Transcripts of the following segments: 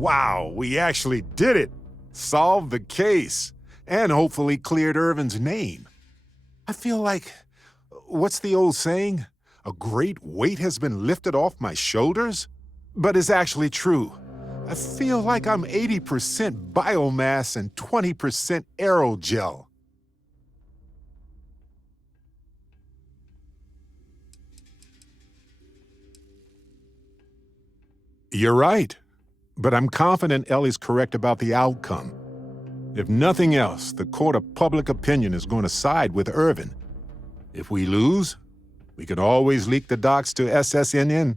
Wow, we actually did it! Solved the case, and hopefully cleared Irvin's name. I feel like, what's the old saying? A great weight has been lifted off my shoulders? But it's actually true. I feel like I'm 80% biomass and 20% aerogel. You're right, but I'm confident Ellie's correct about the outcome. If nothing else, the court of public opinion is going to side with Irvin. If we lose, we can always leak the docs to SSNN.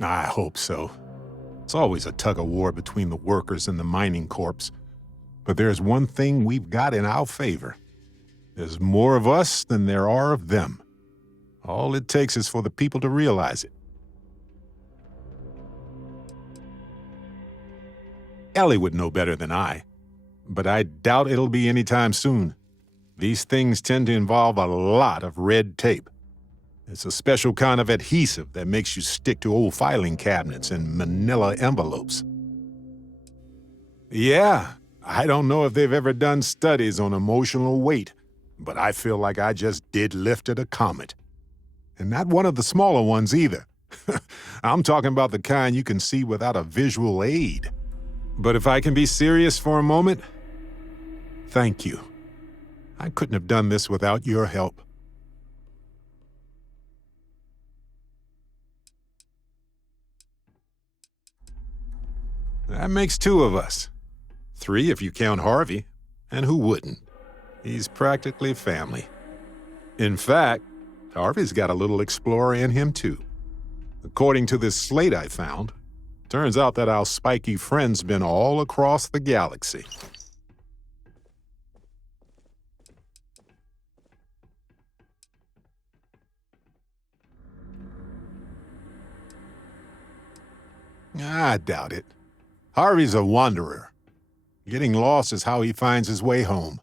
I hope so. It's always a tug-of-war between the workers and the mining corps. But there's one thing we've got in our favor. There's more of us than there are of them. All it takes is for the people to realize it. Ellie would know better than I, but I doubt it'll be anytime soon. These things tend to involve a lot of red tape. It's a special kind of adhesive that makes you stick to old filing cabinets and manila envelopes. Yeah, I don't know if they've ever done studies on emotional weight, but I feel like I just lifted a comet. And not one of the smaller ones either. I'm talking about the kind you can see without a visual aid. But if I can be serious for a moment, thank you. I couldn't have done this without your help. That makes two of us. Three if you count Harvey, and who wouldn't? He's practically family. In fact, Harvey's got a little explorer in him too. According to this slate I found, turns out that our spiky friend's been all across the galaxy. I doubt it. Harvey's a wanderer. Getting lost is how he finds his way home.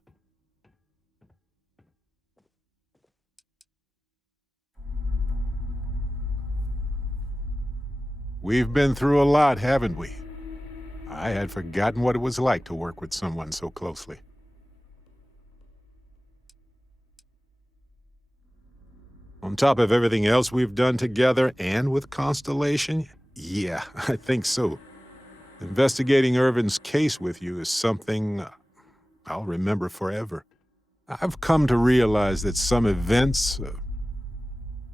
We've been through a lot, haven't we? I had forgotten what it was like to work with someone so closely. On top of everything else we've done together and with Constellation, yeah, I think so. Investigating Irvin's case with you is something I'll remember forever. I've come to realize that some events,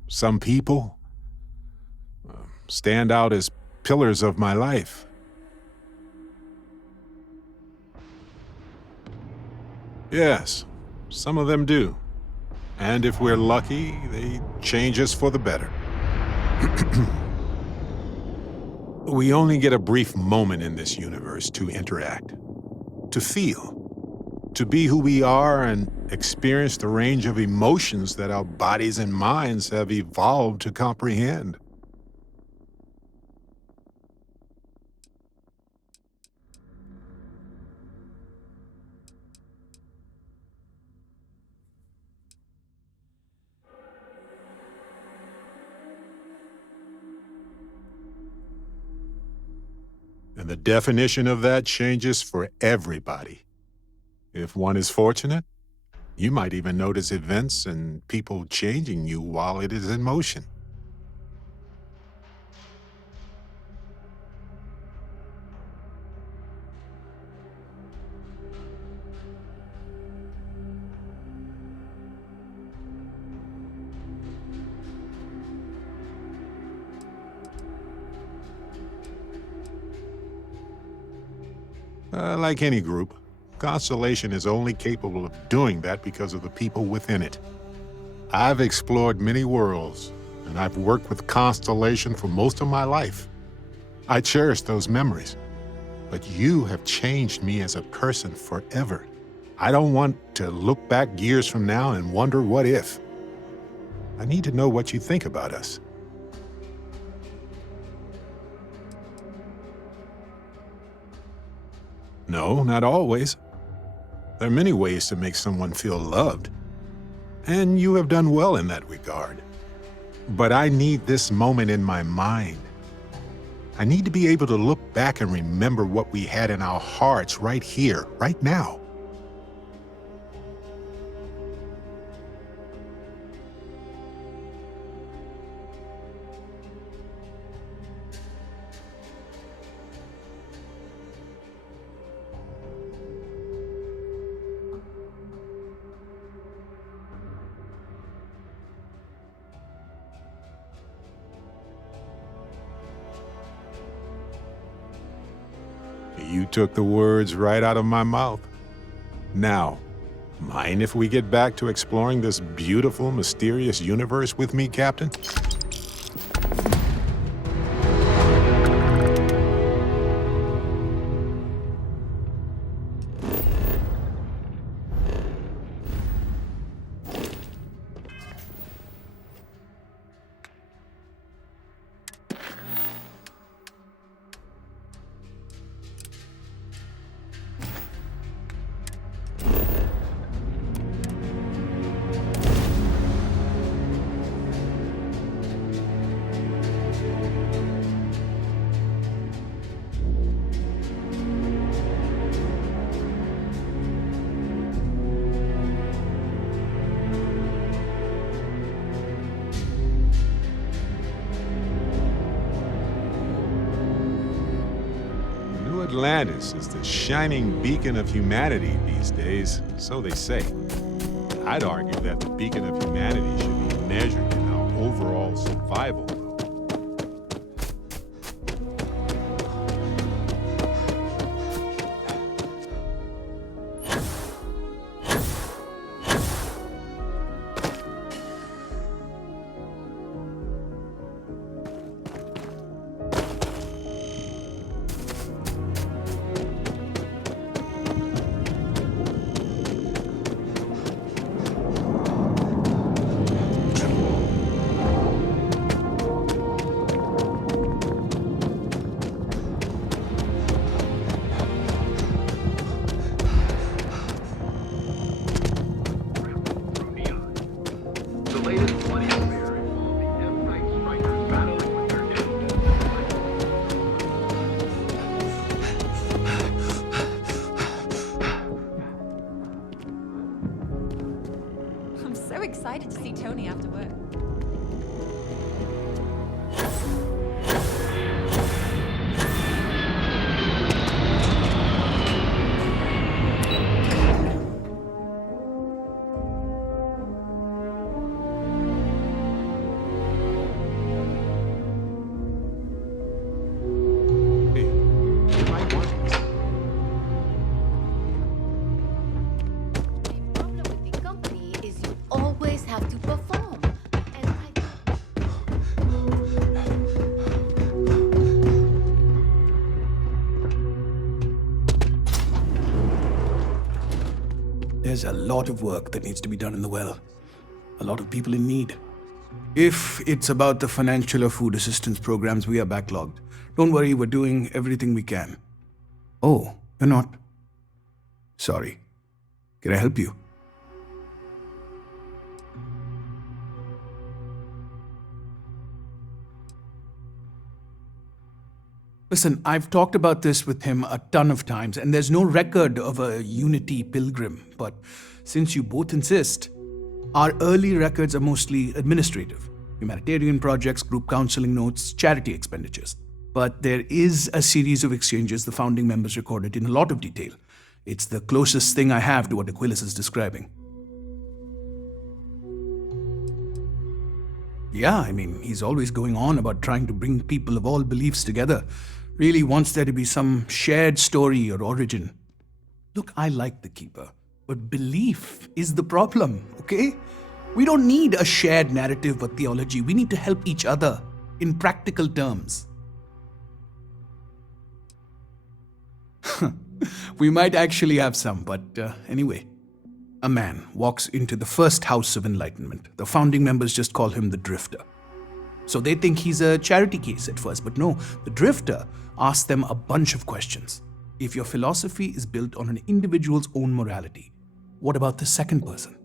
some people, stand out as pillars of my life. Yes, some of them do. And if we're lucky, they change us for the better. We only get a brief moment in this universe to interact, to feel, to be who we are and experience the range of emotions that our bodies and minds have evolved to comprehend. And the definition of that changes for everybody. If one is fortunate, you might even notice events and people changing you while it is in motion. Like any group, Constellation is only capable of doing that because of the people within it. I've explored many worlds, and I've worked with Constellation for most of my life. I cherish those memories, but you have changed me as a person forever. I don't want to look back years from now and wonder what if. I need to know what you think about us. No, not always. There are many ways to make someone feel loved, and you have done well in that regard. But I need this moment in my mind. I need to be able to look back and remember what we had in our hearts right here, right now. You took the words right out of my mouth. Now, mind if we get back to exploring this beautiful, mysterious universe with me, Captain? Atlantis is the shining beacon of humanity these days, so they say. I'd argue that the beacon of humanity should be measured in our overall survival. Excited to see Tony after work. There's a lot of work that needs to be done in the well. A lot of people in need. If it's about the financial or food assistance programs, we are backlogged. Don't worry, we're doing everything we can. Oh, you're not? Sorry. Can I help you? Listen, I've talked about this with him a ton of times, and there's no record of a Unity pilgrim. But since you both insist, our early records are mostly administrative. Humanitarian projects, group counseling notes, charity expenditures. But there is a series of exchanges the founding members recorded in a lot of detail. It's the closest thing I have to what Aquilus is describing. Yeah, I mean, he's always going on about trying to bring people of all beliefs together. Really wants there to be some shared story or origin. Look, I like the Keeper, but belief is the problem, okay? We don't need a shared narrative or theology. We need to help each other in practical terms. We might actually have some, but anyway. A man walks into the first house of enlightenment. The founding members just call him the Drifter. So they think he's a charity case at first, but no, the Drifter asks them a bunch of questions. If your philosophy is built on an individual's own morality, what about the second person?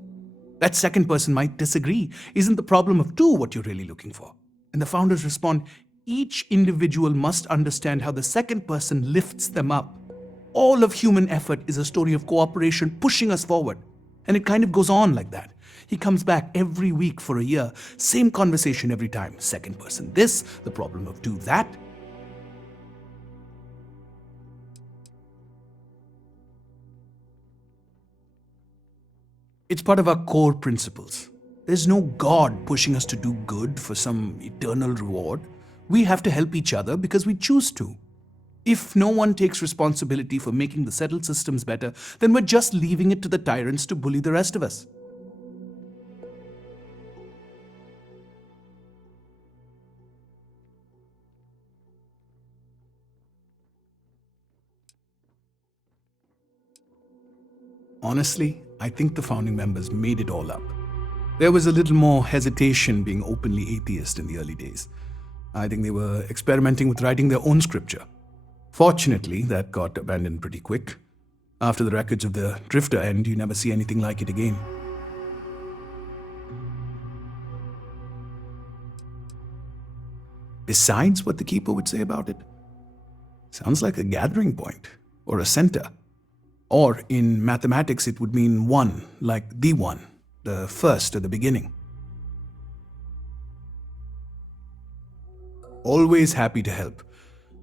That second person might disagree. Isn't the problem of two what you're really looking for? And the founders respond, each individual must understand how the second person lifts them up. All of human effort is a story of cooperation pushing us forward. And it kind of goes on like that. He comes back every week for a year, same conversation every time. Second person this, the problem of two that. It's part of our core principles. There's no God pushing us to do good for some eternal reward. We have to help each other because we choose to. If no one takes responsibility for making the settled systems better, then we're just leaving it to the tyrants to bully the rest of us. Honestly, I think the founding members made it all up. There was a little more hesitation being openly atheist in the early days. I think they were experimenting with writing their own scripture. Fortunately, that got abandoned pretty quick. After the records of the Drifter end, you never see anything like it again. Besides what the Keeper would say about it, sounds like a gathering point or a center. Or in mathematics, it would mean one, like the one, the first at the beginning. Always happy to help.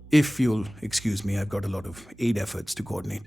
If you'll excuse me, I've got a lot of aid efforts to coordinate.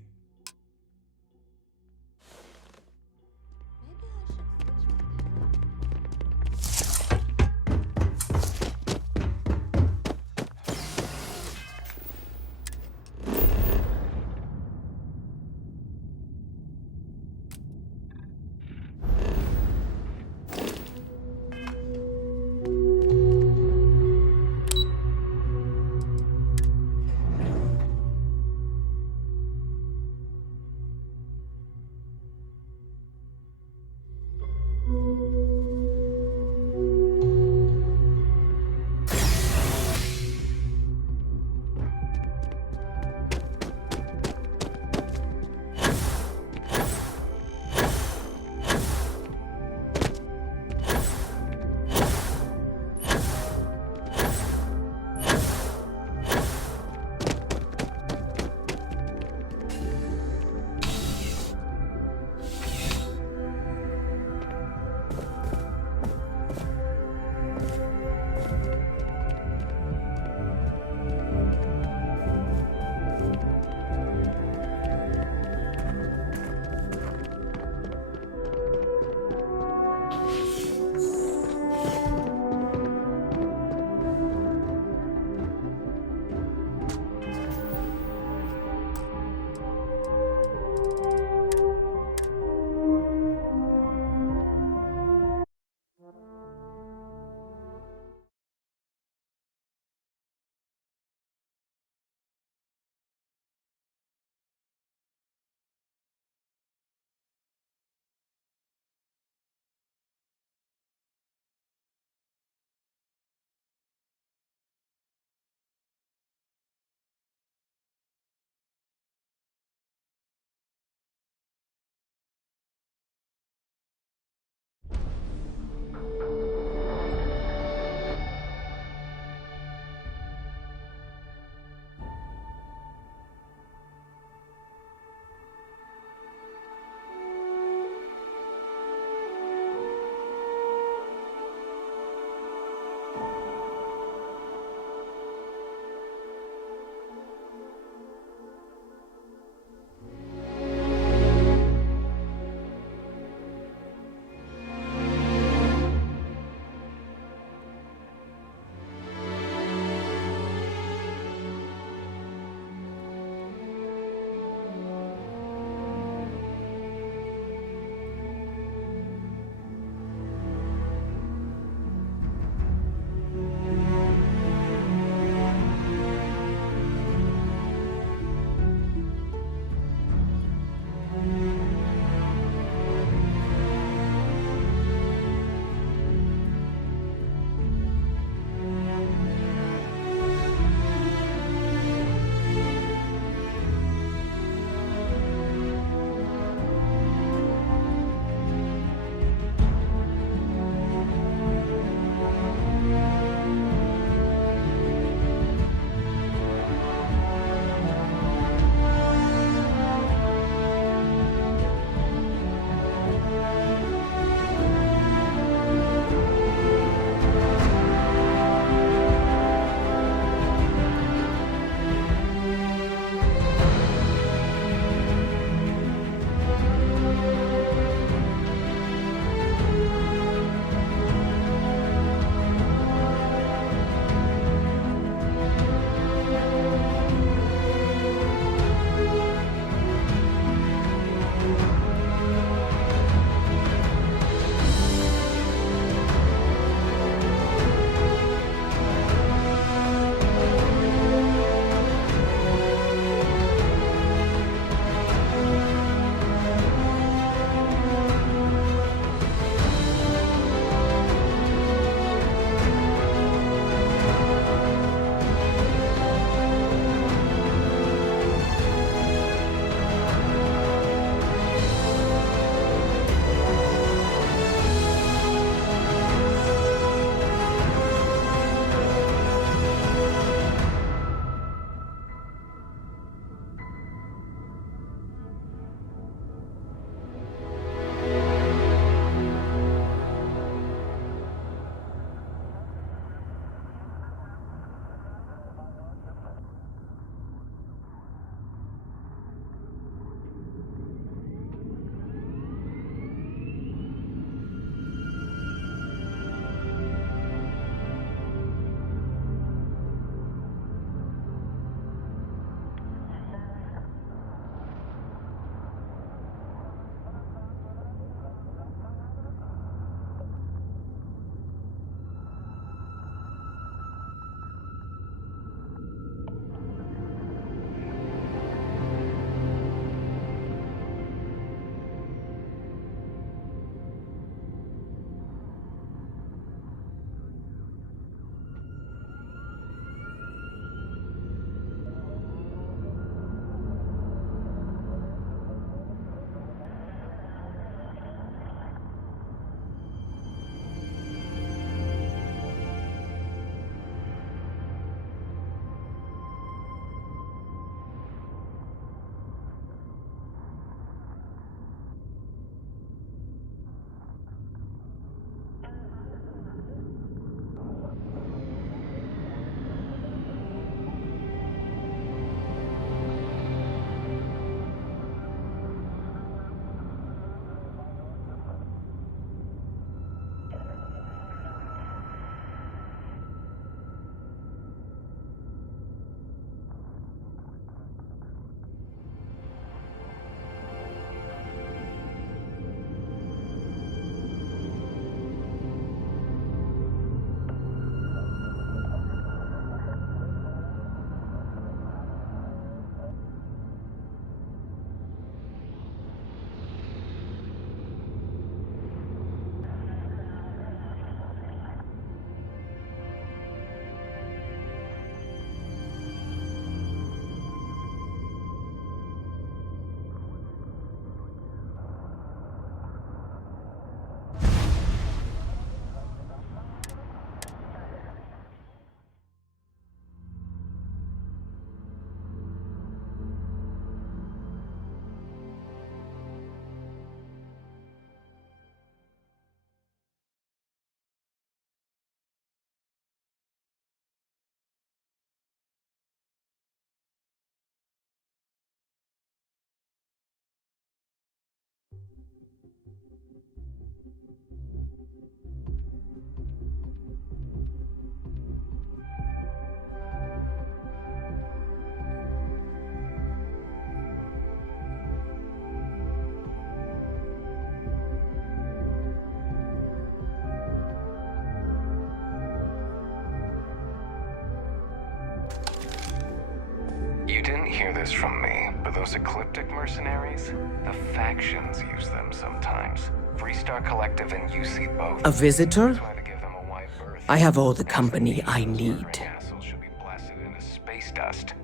hear this from me, but those ecliptic mercenaries, the factions use them sometimes. Freestar Collective and UC both. A visitor? Try to give them a wide berth. I have all the company I need. Castle should be blasted into space dust.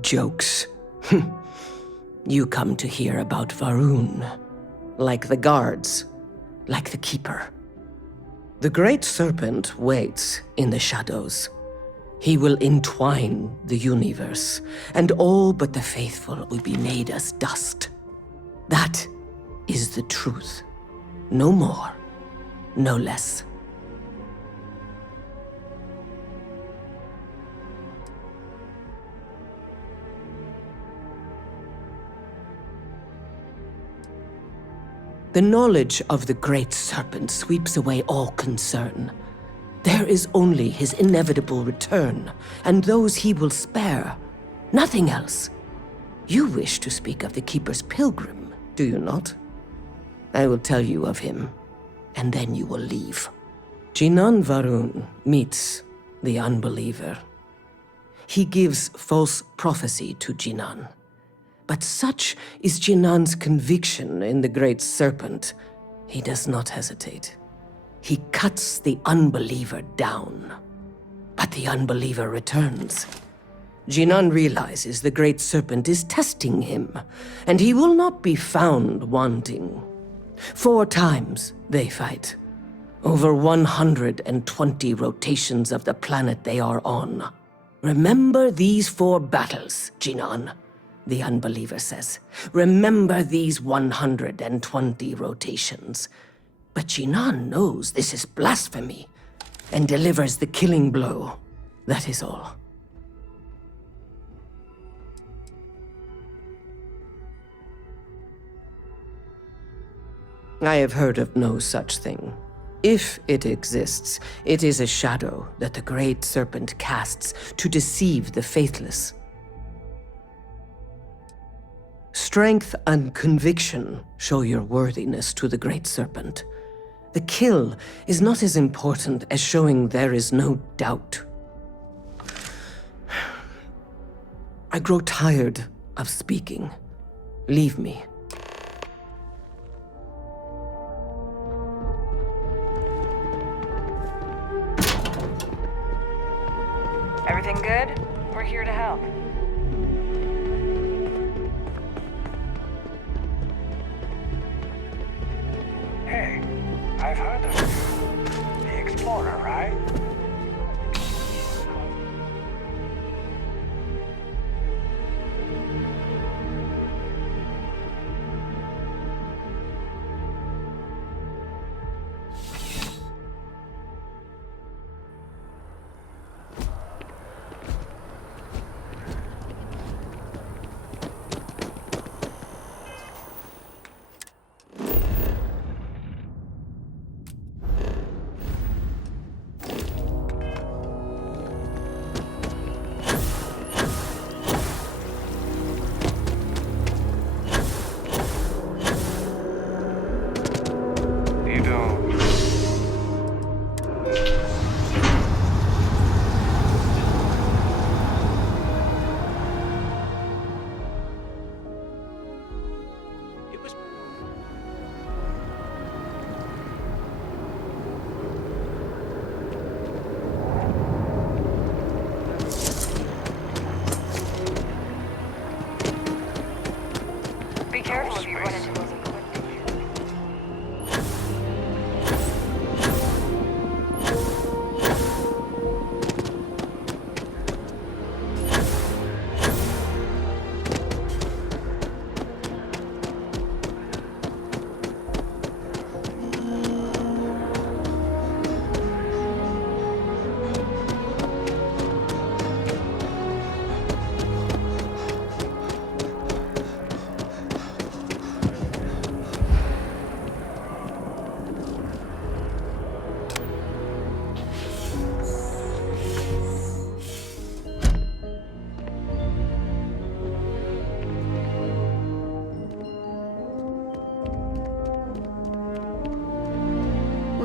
Jokes. You come to hear about Varun. Like the guards. Like the Keeper. The Great Serpent waits in the shadows. He will entwine the universe, and all but the faithful will be made as dust. That is the truth. No more, no less. The knowledge of the Great Serpent sweeps away all concern. There is only his inevitable return, and those he will spare. Nothing else. You wish to speak of the Keeper's pilgrim, do you not? I will tell you of him, and then you will leave. Jinan Varun meets the unbeliever. He gives false prophecy to Jinan. But such is Jinan's conviction in the Great Serpent, he does not hesitate. He cuts the unbeliever down. But the unbeliever returns. Jinan realizes the Great Serpent is testing him, and he will not be found wanting. 4 times they fight. Over 120 rotations of the planet they are on. Remember these 4 battles, Jinan, the unbeliever says. Remember these 120 rotations. But Jinan knows this is blasphemy, and delivers the killing blow. That is all. I have heard of no such thing. If it exists, it is a shadow that the Great Serpent casts to deceive the faithless. Strength and conviction show your worthiness to the Great Serpent. The kill is not as important as showing there is no doubt. I grow tired of speaking. Leave me. Everything good? We're here to help. Hey, I've heard of you. The Explorer, right? Be careful if you run into those ecliptic.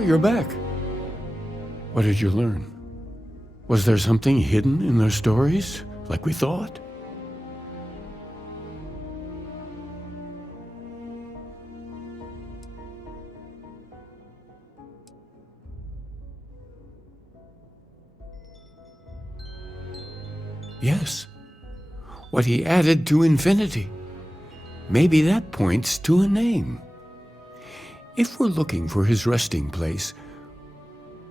You're back. What did you learn? Was there something hidden in their stories, like we thought? Yes. What he added to infinity. Maybe that points to a name. If we're looking for his resting place,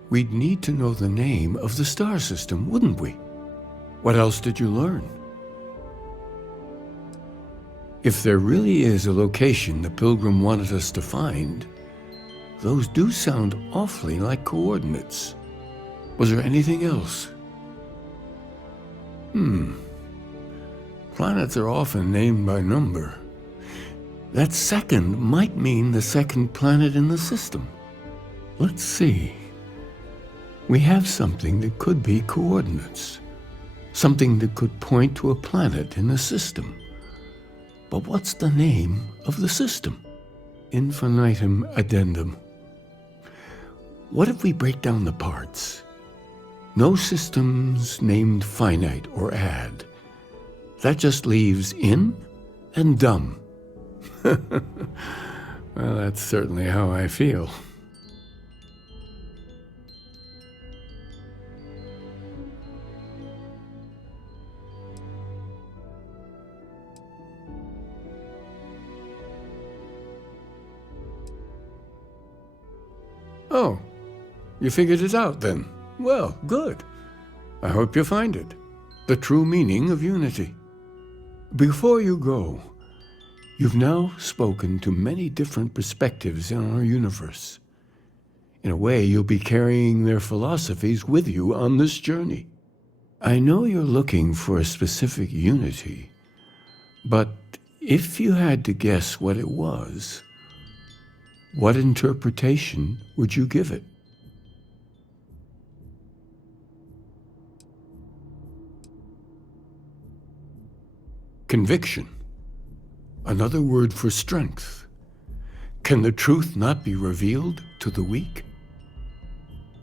we'd need to know the name of the star system, wouldn't we? What else did you learn? If there really is a location the Pilgrim wanted us to find, those do sound awfully like coordinates. Was there anything else? Planets are often named by number. That second might mean the second planet in the system. Let's see. We have something that could be coordinates. Something that could point to a planet in the system. But what's the name of the system? Infinitum addendum. What if we break down the parts? No systems named finite or add. That just leaves in and dumb. Well, that's certainly how I feel. Oh, you figured it out then? Well, good. I hope you find it. The true meaning of unity. Before you go, you've now spoken to many different perspectives in our universe. In a way, you'll be carrying their philosophies with you on this journey. I know you're looking for a specific unity, but if you had to guess what it was, what interpretation would you give it? Conviction. Another word for strength. Can the truth not be revealed to the weak?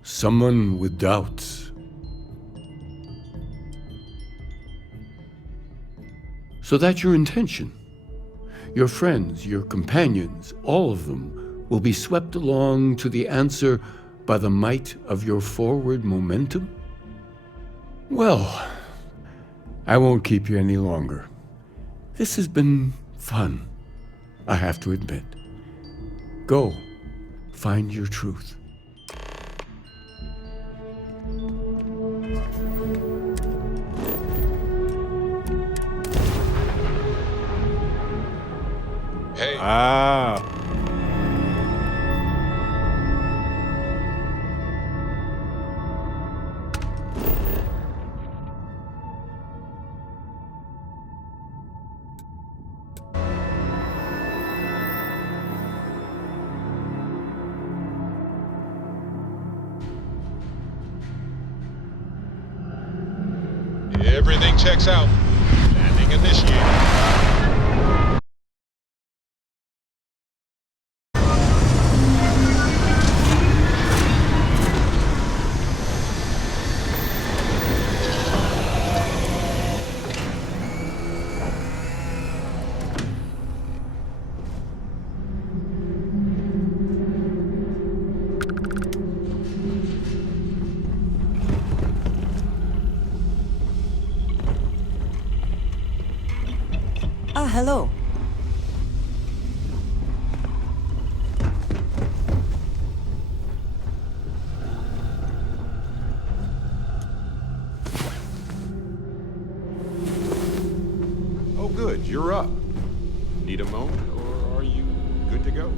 Someone with doubts. So that's your intention. Your friends, your companions, all of them will be swept along to the answer by the might of your forward momentum? Well, I won't keep you any longer. This has been fun, I have to admit. Go, find your truth. Hey. Ah. Everything checks out. Landing initiated. Hello. Oh, good. You're up. Need a moment, or are you good to go?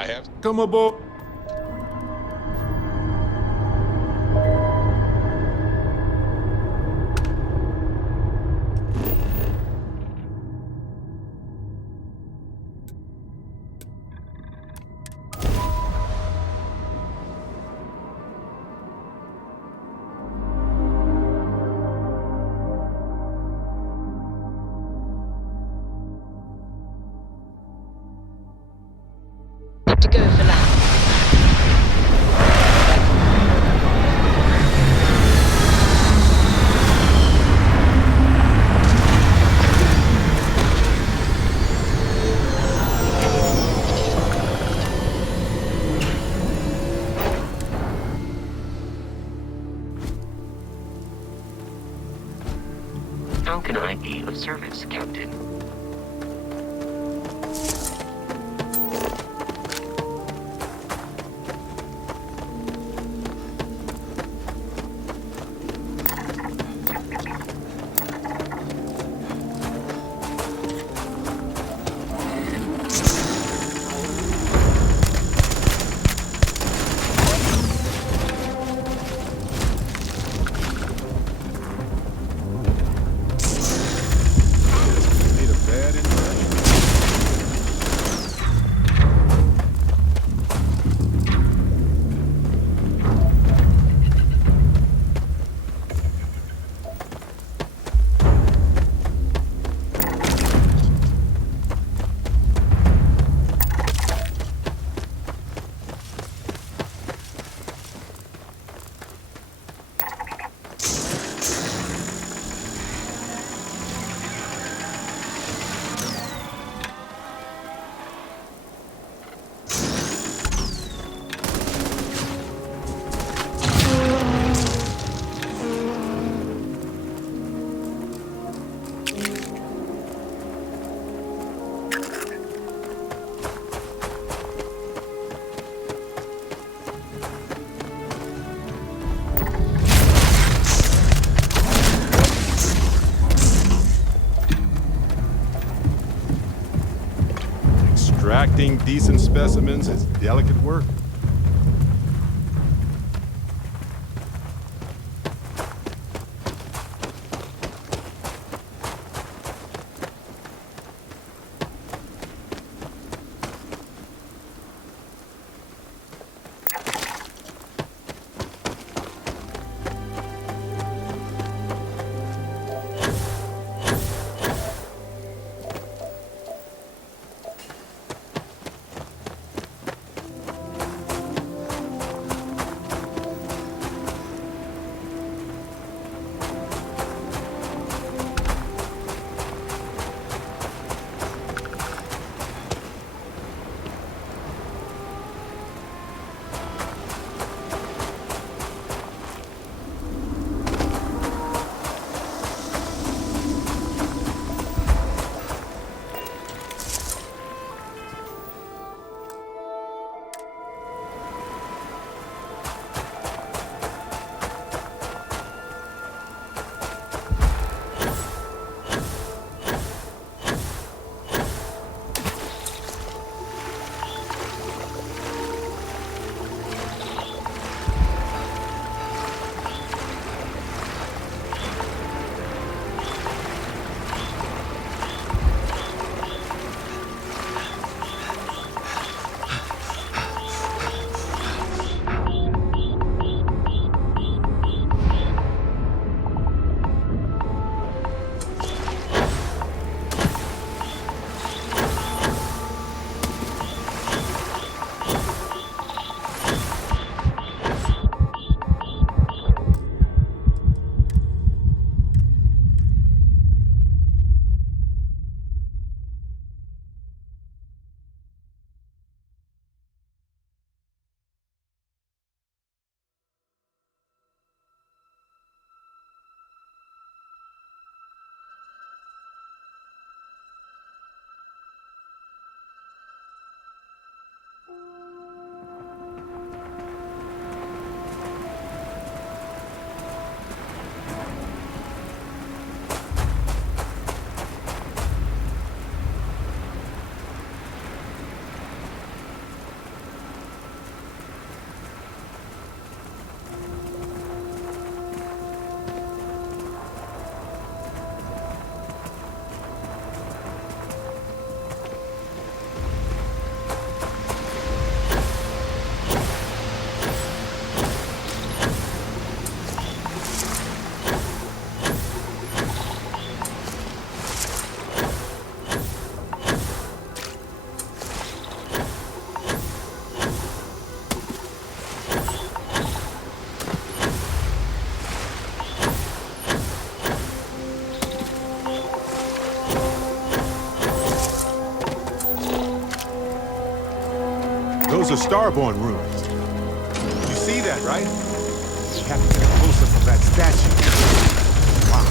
I have. Come aboard. To go for now. How can I be of service, Captain? Need a bad impression. Extracting decent specimens is delicate work. Those are Starborn ruins. You see that, right? You have to get a close-up of that statue. Wow.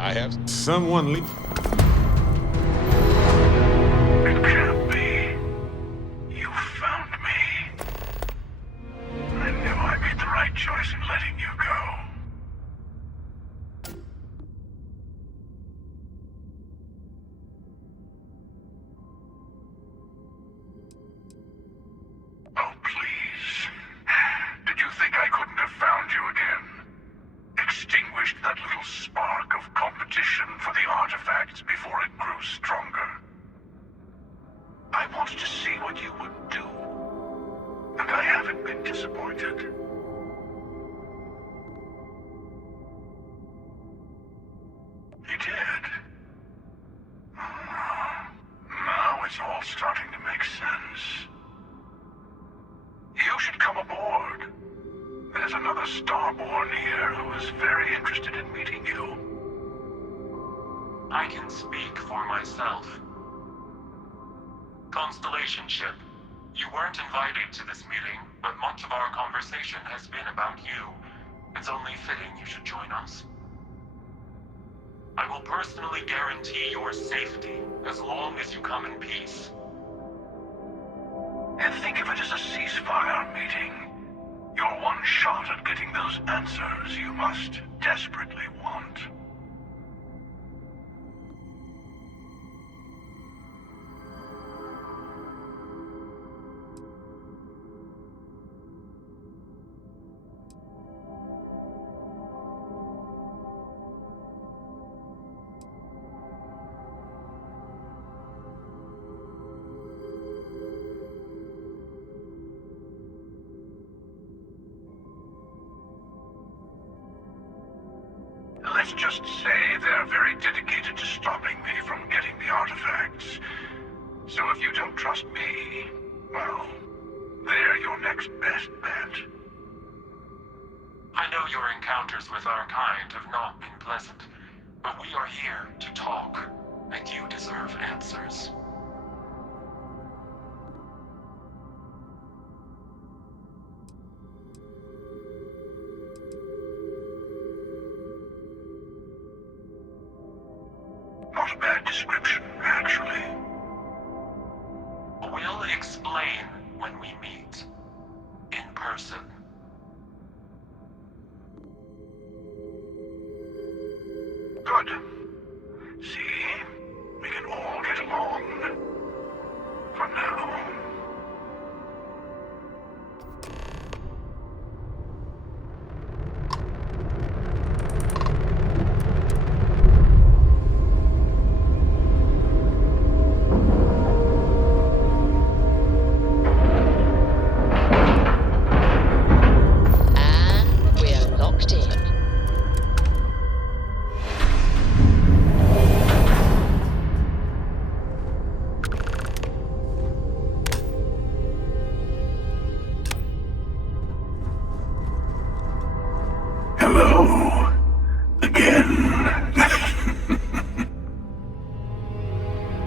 I have. Someone It can't be. You found me. I knew I made the right choice in letting you go. Oh, please. Did you think I couldn't have found you again? Extinguished that little spark of competition for the artifacts before it grew stronger. I wanted to see what you would do, and I haven't been disappointed. You did. Now it's all starting to make sense. You should come aboard. There's another Starborn here who is very interested in meeting you. I can speak for myself. Constellation ship, you weren't invited to this meeting, but much of our conversation has been about you. It's only fitting you should join us. I will personally guarantee your safety as long as you come in peace. And think of it as a ceasefire meeting. Your one shot at getting those answers you must desperately want. let's just say they're very dedicated to stopping me from getting the artifacts. So if you don't trust me, well, they're your next best bet. I know your encounters with our kind have not been pleasant, but we are here to talk, and you deserve answers. Not a bad description, actually. We'll explain when we meet. In person. Good. See? We can all get along. For now. And we're locked in. Hello. Again.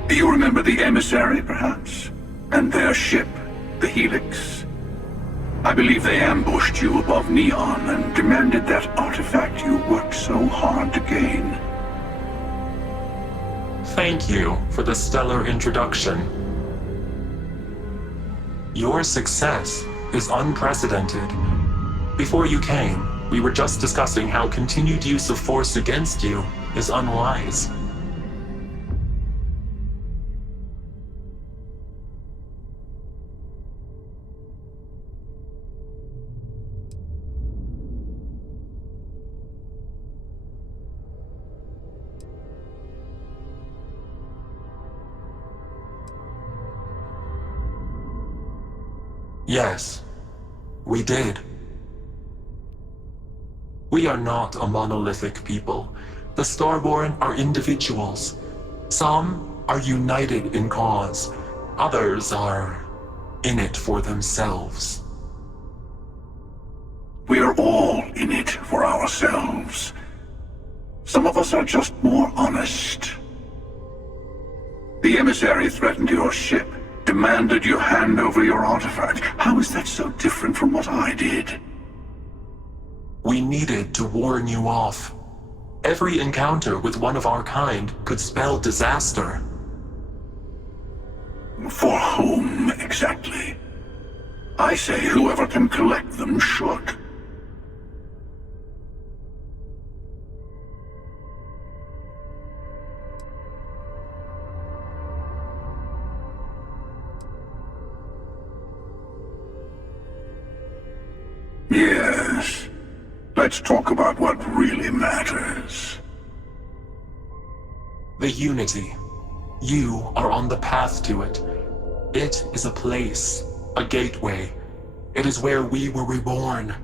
You remember the emissary, perhaps? And their ship, the Helix? I believe they ambushed you above Neon and demanded that artifact you worked so hard to gain. Thank you for the stellar introduction. Your success is unprecedented. Before you came, we were just discussing how continued use of force against you is unwise. Yes, we did. We are not a monolithic people. The Starborn are individuals. Some are united in cause. Others are in it for themselves. We are all in it for ourselves. Some of us are just more honest. The emissary threatened your ship, demanded you hand over your artifact. How is that so different from what I did? We needed to warn you off. Every encounter with one of our kind could spell disaster. For whom, exactly? I say whoever can collect them should. Yes. Let's talk about what really matters. The Unity. You are on the path to it. It is a place, a gateway. It is where we were reborn.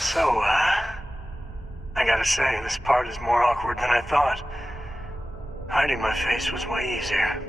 So, I gotta say, this part is more awkward than I thought. Hiding my face was way easier.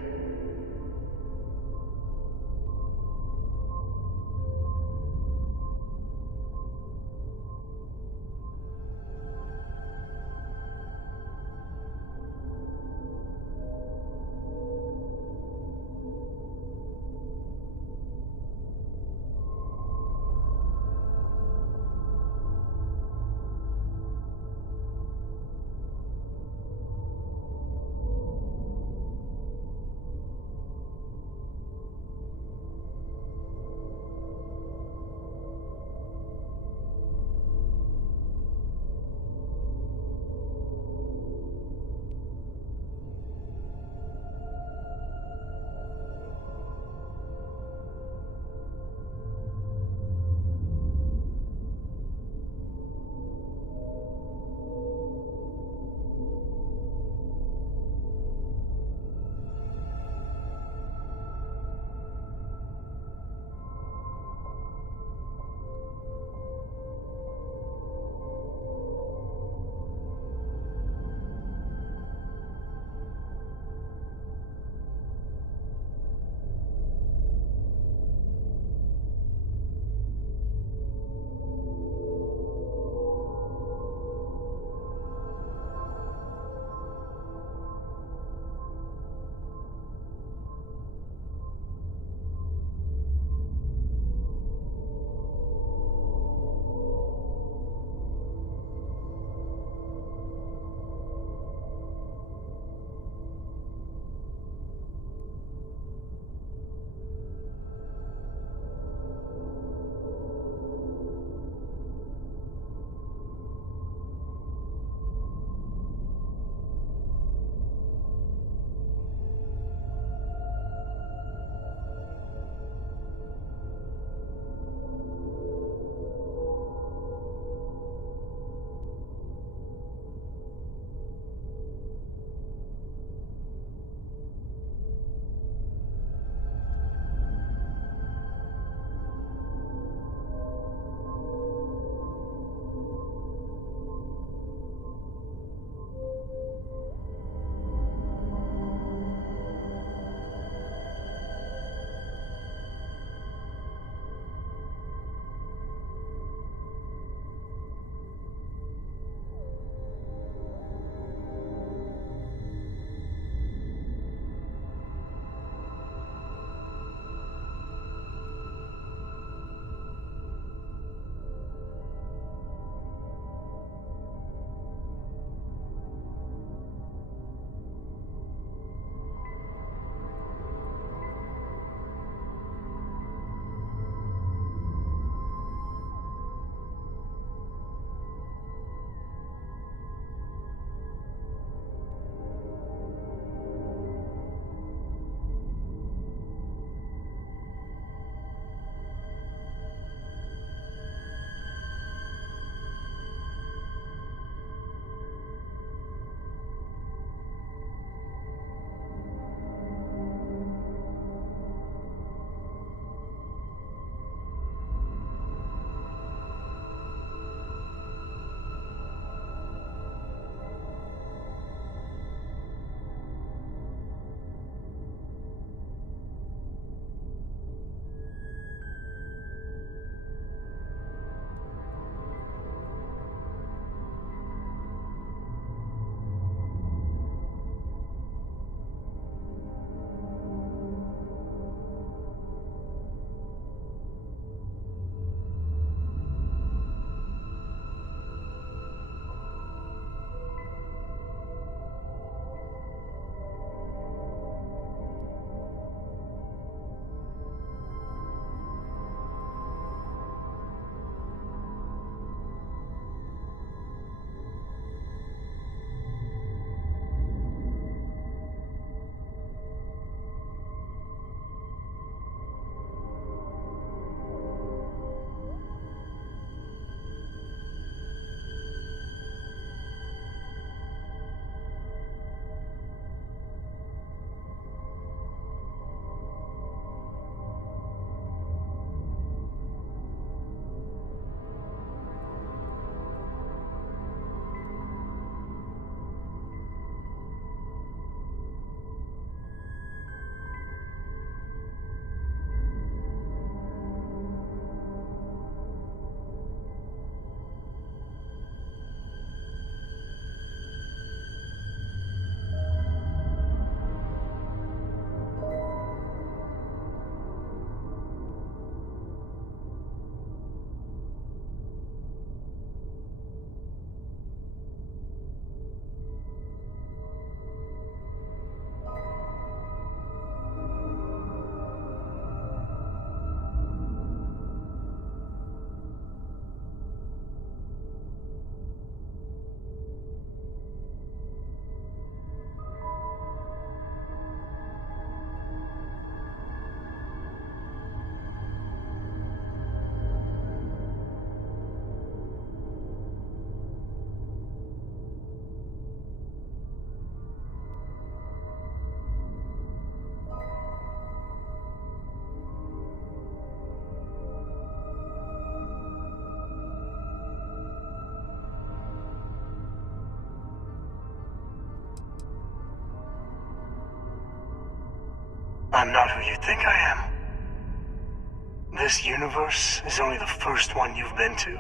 I'm not who you think I am. This universe is only the first one you've been to.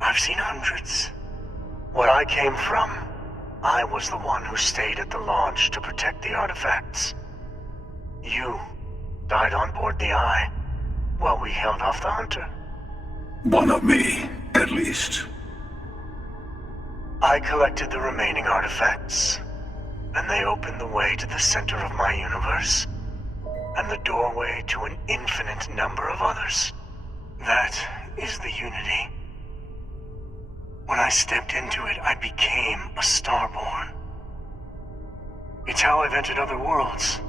I've seen hundreds. Where I came from, I was the one who stayed at the launch to protect the artifacts. You died on board the Eye, while we held off the Hunter. One of me, at least. I collected the remaining artifacts, and they opened the way to the center of my universe, and the doorway to an infinite number of others. That is the Unity. When I stepped into it, I became a Starborn. It's how I've entered other worlds,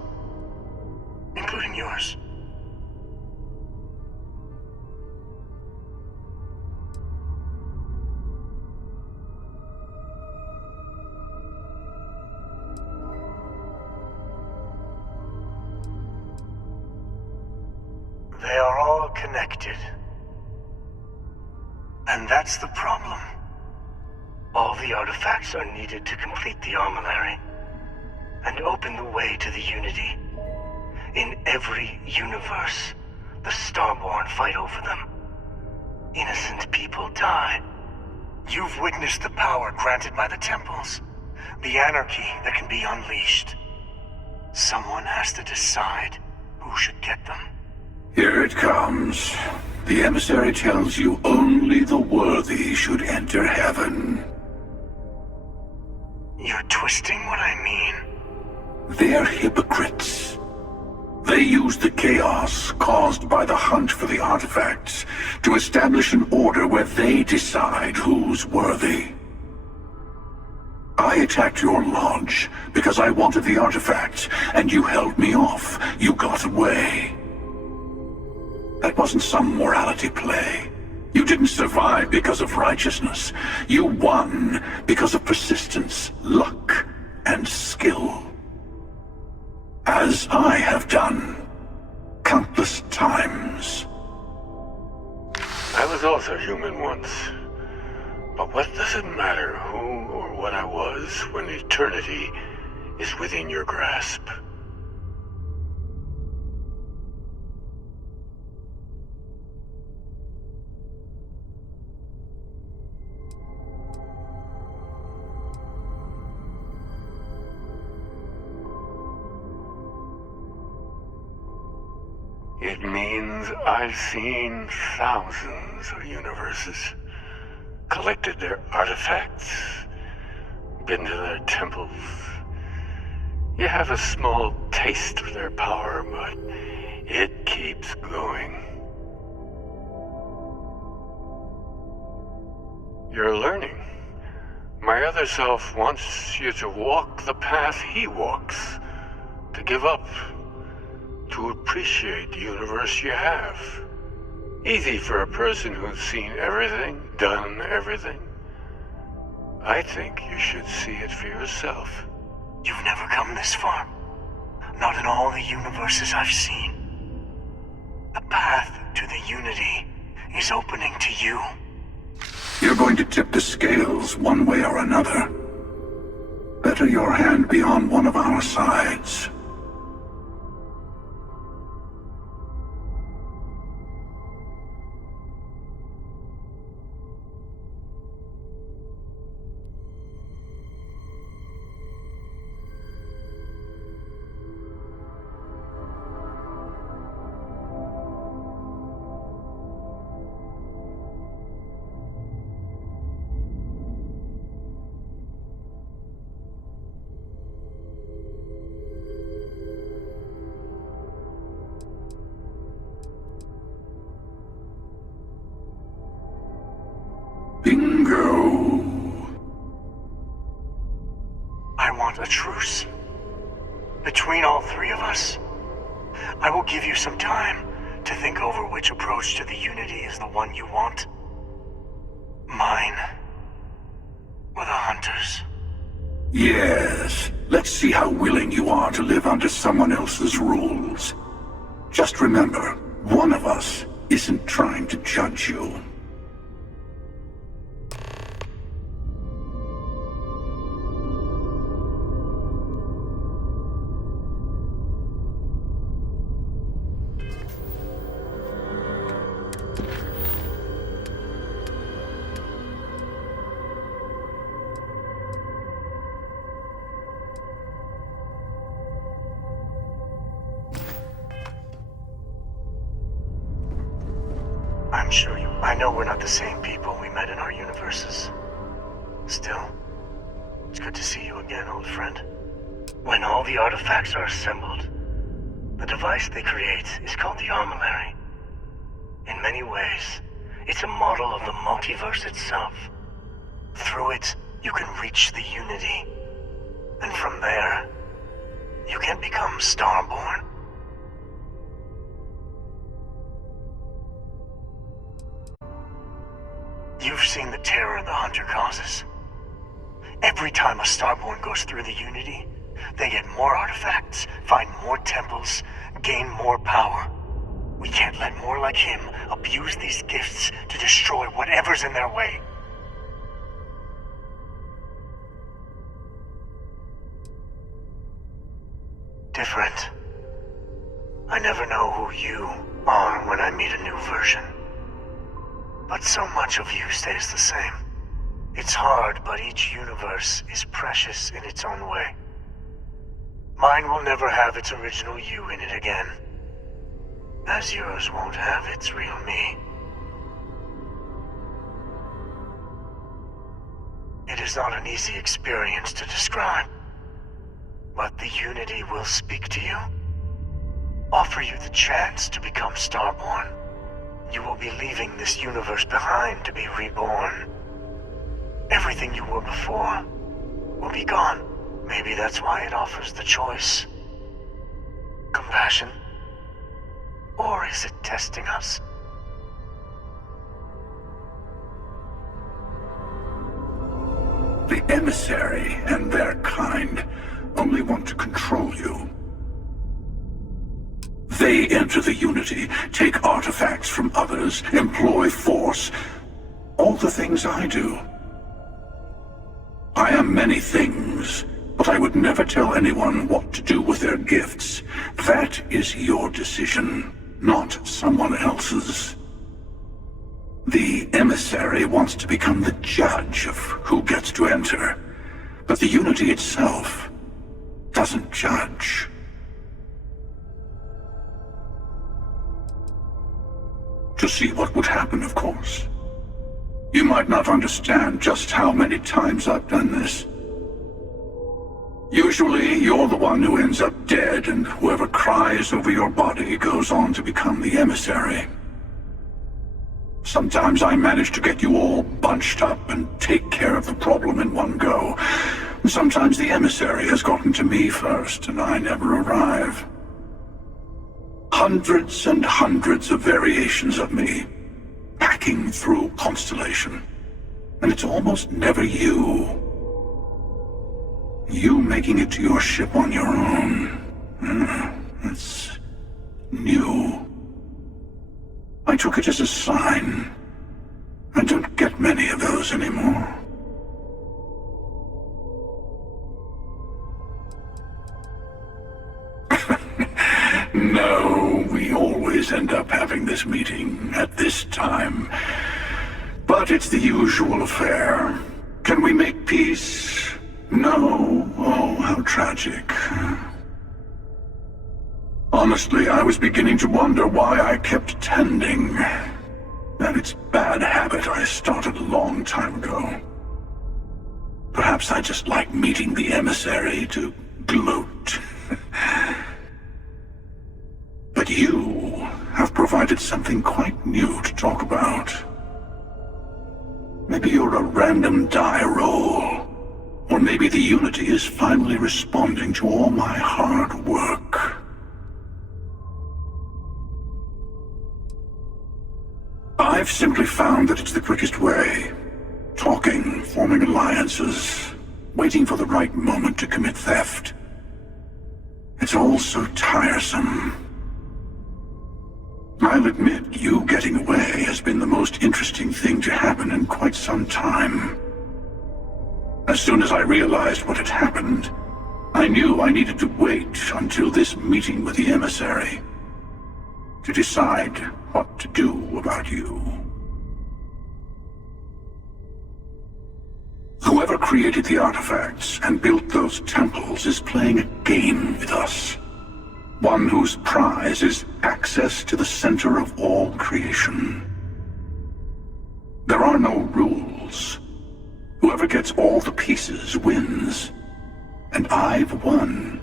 including yours. They are all connected. And that's the problem. All the artifacts are needed to complete the armillary and open the way to the Unity. In every universe, the Starborn fight over them. Innocent people die. You've witnessed the power granted by the temples, the anarchy that can be unleashed. Someone has to decide who should get them. Here it comes. The emissary tells you only the worthy should enter heaven. You're twisting what I mean. They're hypocrites. They use the chaos caused by the hunt for the artifacts to establish an order where they decide who's worthy. I attacked your launch because I wanted the artifacts, and you held me off. You got away. That wasn't some morality play. You didn't survive because of righteousness. You won because of persistence, luck, and skill. As I have done, countless times. I was also human once. But what does it matter who or what I was when eternity is within your grasp? It means I've seen thousands of universes, collected their artifacts, been to their temples. You have a small taste of their power, but it keeps going. You're learning. My other self wants you to walk the path he walks, to give up, to appreciate the universe you have. Easy for a person who's seen everything, done everything. I think you should see it for yourself. You've never come this far. Not in all the universes I've seen. The path to the Unity is opening to you. You're going to tip the scales one way or another. Better your hand be on one of our sides. Bingo! I want a truce. Between all three of us. I will give you some time to think over which approach to the Unity is the one you want. Mine. Or the Hunters. Yes. Let's see how willing you are to live under someone else's rules. Just remember, one of us isn't trying to judge you. know we're not the same people we met in our universes. Still, it's good to see you again, old friend. When all the artifacts are assembled, the device they create is called the Armillary. In many ways, it's a model of the multiverse itself. Through it, you can reach the Unity. And from there, you can become Starborn. You've seen the terror the Hunter causes. Every time a Starborn goes through the Unity, they get more artifacts, find more temples, gain more power. We can't let more like him abuse these gifts to destroy whatever's in their way. Different. I never know who you are when I meet a new version. But so much of you stays the same. It's hard, but each universe is precious in its own way. Mine will never have its original you in it again, as yours won't have its real me. It is not an easy experience to describe, but the Unity will speak to you, offer you the chance to become Starborn. You will be leaving this universe behind to be reborn. Everything you were before will be gone. Maybe that's why it offers the choice. Compassion? Or is it testing us? The emissary and their kind only want to control you. They enter the Unity, take artifacts from others, employ force. All the things I do. I am many things, but I would never tell anyone what to do with their gifts. That is your decision, not someone else's. The emissary wants to become the judge of who gets to enter, but the Unity itself doesn't judge. To see what would happen, of course. You might not understand just how many times I've done this. Usually, you're the one who ends up dead, and whoever cries over your body goes on to become the emissary. Sometimes I manage to get you all bunched up and take care of the problem in one go. Sometimes the emissary has gotten to me first, and I never arrive. Hundreds and hundreds of variations of me, packing through Constellation. And it's almost never you. You making it to your ship on your own. It's new. I took it as a sign. I don't get many of those anymore. No, we always end up having this meeting at this time. But it's the usual affair. Can we make peace? No. Oh, how tragic. Honestly, I was beginning to wonder why I kept tending. That it's bad habit I started a long time ago. Perhaps I just like meeting the emissary to gloat. But you have provided something quite new to talk about. Maybe you're a random die roll. Or maybe the Unity is finally responding to all my hard work. I've simply found that it's the quickest way. Talking, forming alliances, waiting for the right moment to commit theft. It's all so tiresome. I'll admit, you getting away has been the most interesting thing to happen in quite some time. As soon as I realized what had happened, I knew I needed to wait until this meeting with the emissary to decide what to do about you. Whoever created the artifacts and built those temples is playing a game with us. One whose prize is access to the center of all creation. Whoever gets all the pieces wins. And I've won.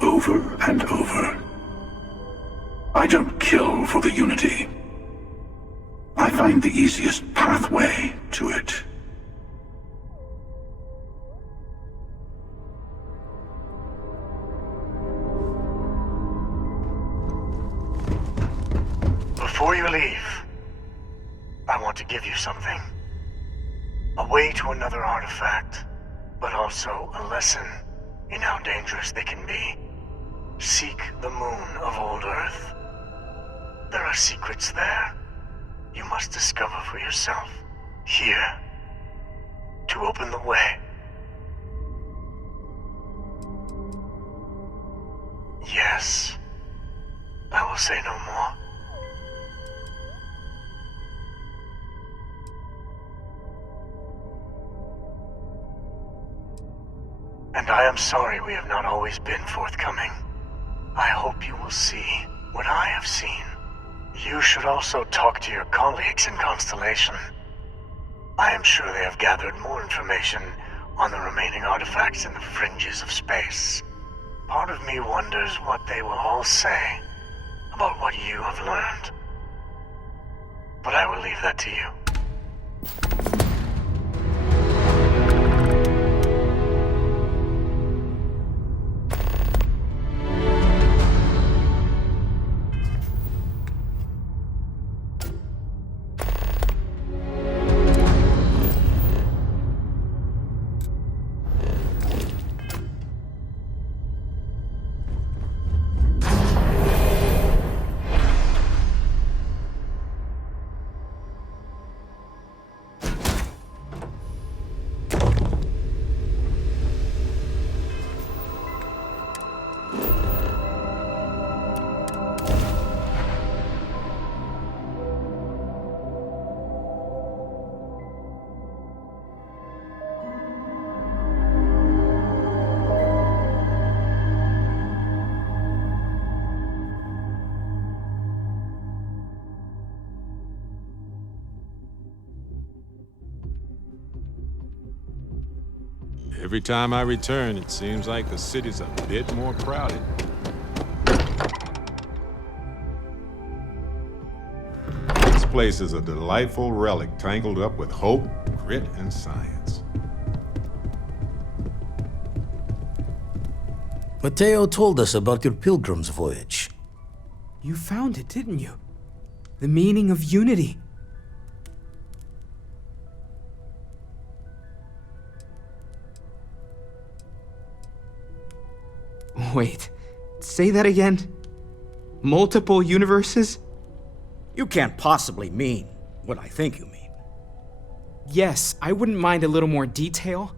Over and over. I don't kill for the Unity. I find the easiest pathway to it. Before you leave, I want to give you something. A way to another artifact, but also a lesson in how dangerous they can be. Seek the moon of old Earth. There are secrets there you must discover for yourself. Here, to open the way. Yes, I will say no more. And I am sorry we have not always been forthcoming. I hope you will see what I have seen. You should also talk to your colleagues in Constellation. I am sure they have gathered more information on the remaining artifacts in the fringes of space. Part of me wonders what they will all say about what you have learned. But I will leave that to you. Every time I return, it seems like the city's a bit more crowded. This place is a delightful relic tangled up with hope, grit, and science. Mateo told us about your pilgrim's voyage. You found it, didn't you? The meaning of unity. Wait, say that again? Multiple universes? You can't possibly mean what I think you mean. Yes, I wouldn't mind a little more detail.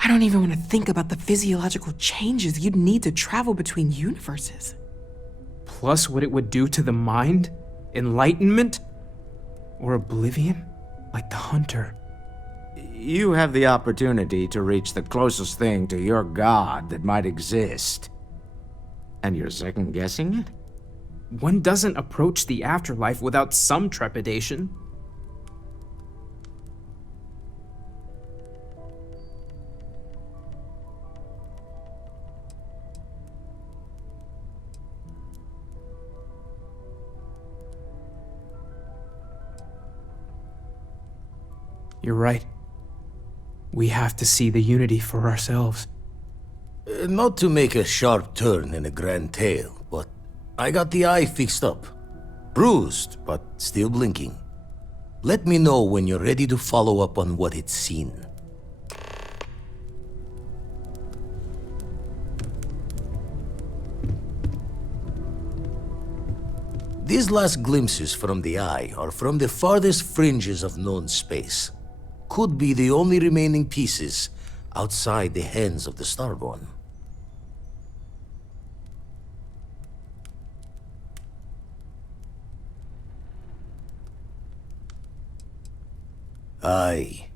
I don't even want to think about the physiological changes you'd need to travel between universes. Plus what it would do to the mind? Enlightenment? Or oblivion? Like the Hunter. You have the opportunity to reach the closest thing to your god that might exist. And you're second-guessing it? One doesn't approach the afterlife without some trepidation. You're right. We have to see the unity for ourselves. Not to make a sharp turn in a grand tale, but I got the eye fixed up. Bruised, but still blinking. Let me know when you're ready to follow up on what it's seen. These last glimpses from the eye are from the farthest fringes of known space. Could be the only remaining pieces outside the hands of the Starborn. Aye.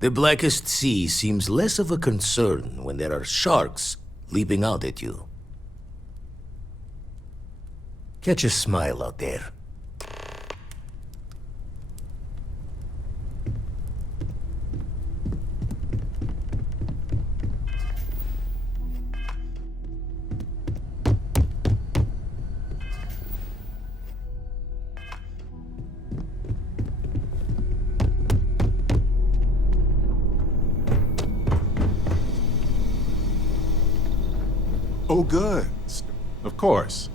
The Blackest Sea seems less of a concern when there are sharks leaping out at you. Catch a smile out there. Oh, good. Of course.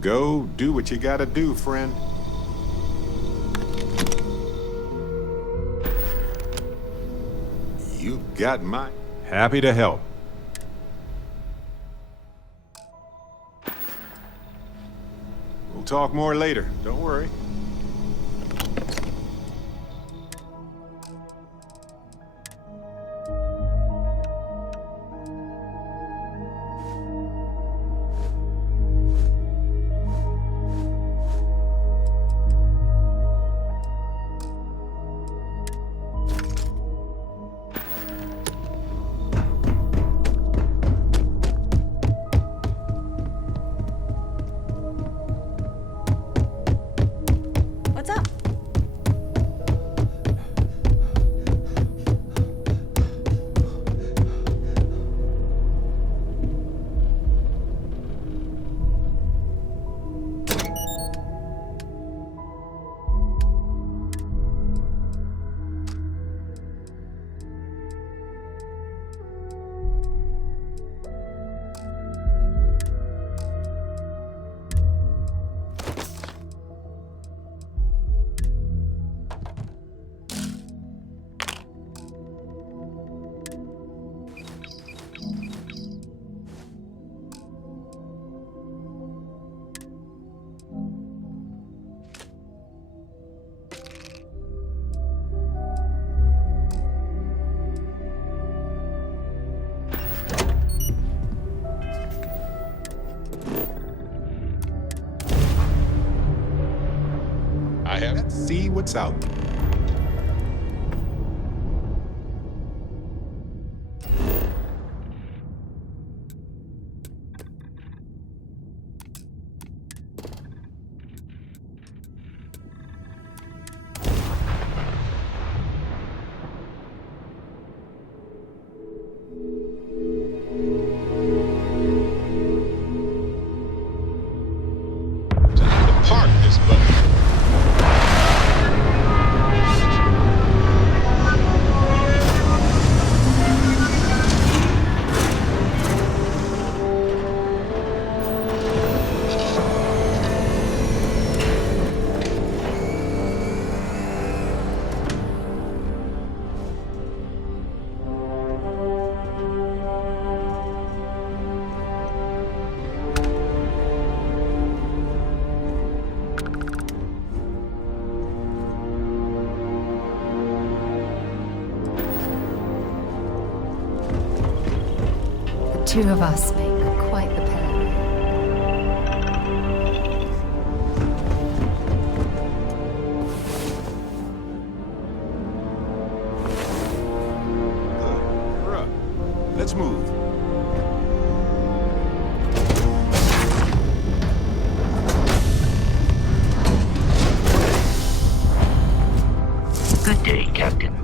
Go do what you gotta do, friend. You've got my... Happy to help. We'll talk more later, don't worry. What's up? I have. Let's see what's out. Time to park this boat. The two of us make quite the pair. We're up. Let's move. Good day, Captain.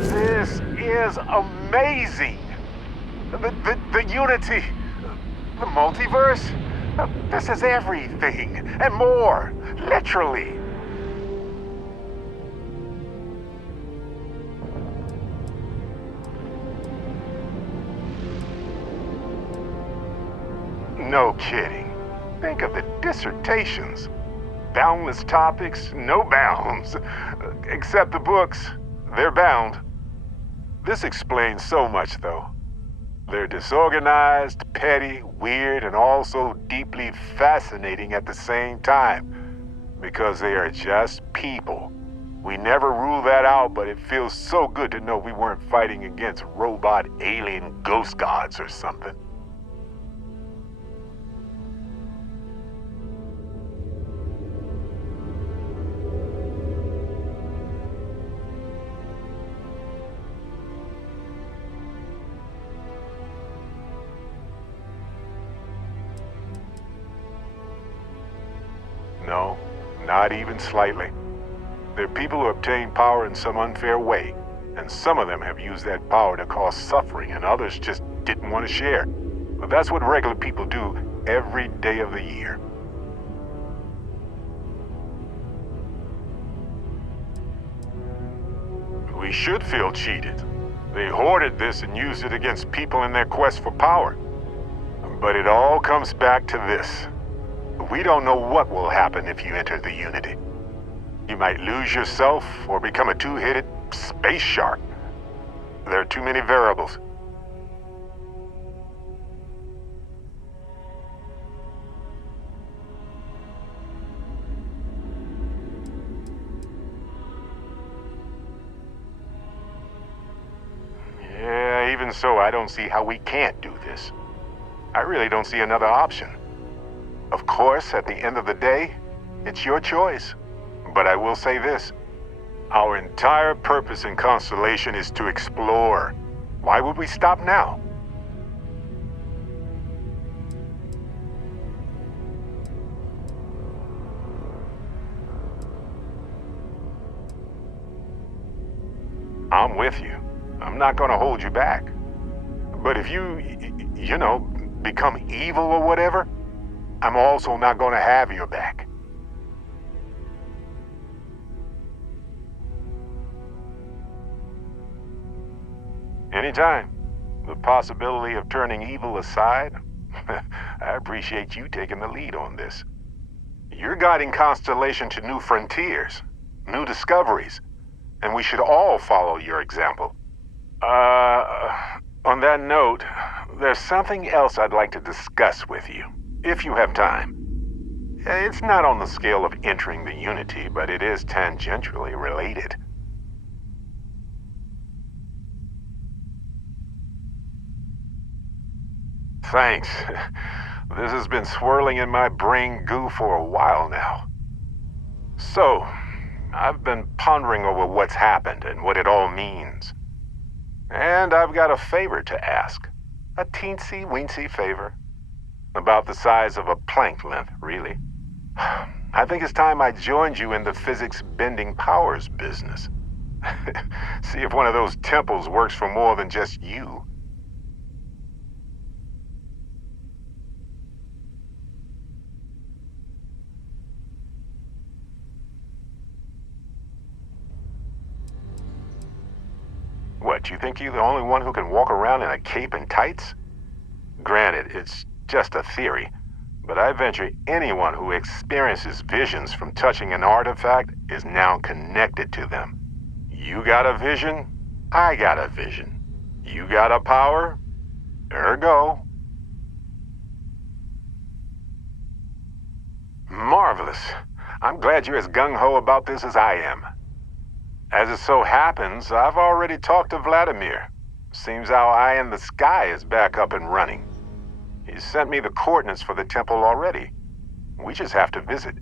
This is amazing! The unity, the multiverse, this is everything and more, literally. No kidding. Think of the dissertations. boundless topics, no bounds. Except the books, they're bound. This explains so much, though. They're disorganized, petty, weird, and also deeply fascinating at the same time. Because they are just people. We never rule that out, but it feels so good to know we weren't fighting against robot alien ghost gods or something. No, not even slightly. There are people who obtain power in some unfair way, and some of them have used that power to cause suffering, and others just didn't want to share. But that's what regular people do every day of the year. We should feel cheated. They hoarded this and used it against people in their quest for power. But it all comes back to this. We don't know what will happen if you enter the Unity. You might lose yourself or become a two-headed space shark. There are too many variables. Yeah, even so, I don't see how we can't do this. I really don't see another option. Of course, at the end of the day, it's your choice. But I will say this. Our entire purpose in Constellation is to explore. Why would we stop now? I'm with you. I'm not gonna hold you back. But if you know, become evil or whatever, I'm also not gonna have your back. Anytime. The possibility of turning evil aside, I appreciate you taking the lead on this. You're guiding Constellation to new frontiers, new discoveries, and we should all follow your example. On that note, there's something else I'd like to discuss with you, if you have time. It's not on the scale of entering the Unity, but it is tangentially related. Thanks. This has been swirling in my brain goo for a while now. So, I've been pondering over what's happened and what it all means. And I've got a favor to ask. A teensy-weensy favor. About the size of a plank length, really. I think it's time I joined you in the physics-bending powers business. See if one of those temples works for more than just you. What, you think you're the only one who can walk around in a cape and tights? Granted, it's just a theory, but I venture anyone who experiences visions from touching an artifact is now connected to them. You got a vision, I got a vision. You got a power, ergo. Marvelous. I'm glad you're as gung-ho about this as I am. As it so happens, I've already talked to Vladimir. Seems our eye in the sky is back up and running. He's sent me the coordinates for the temple already. We just have to visit.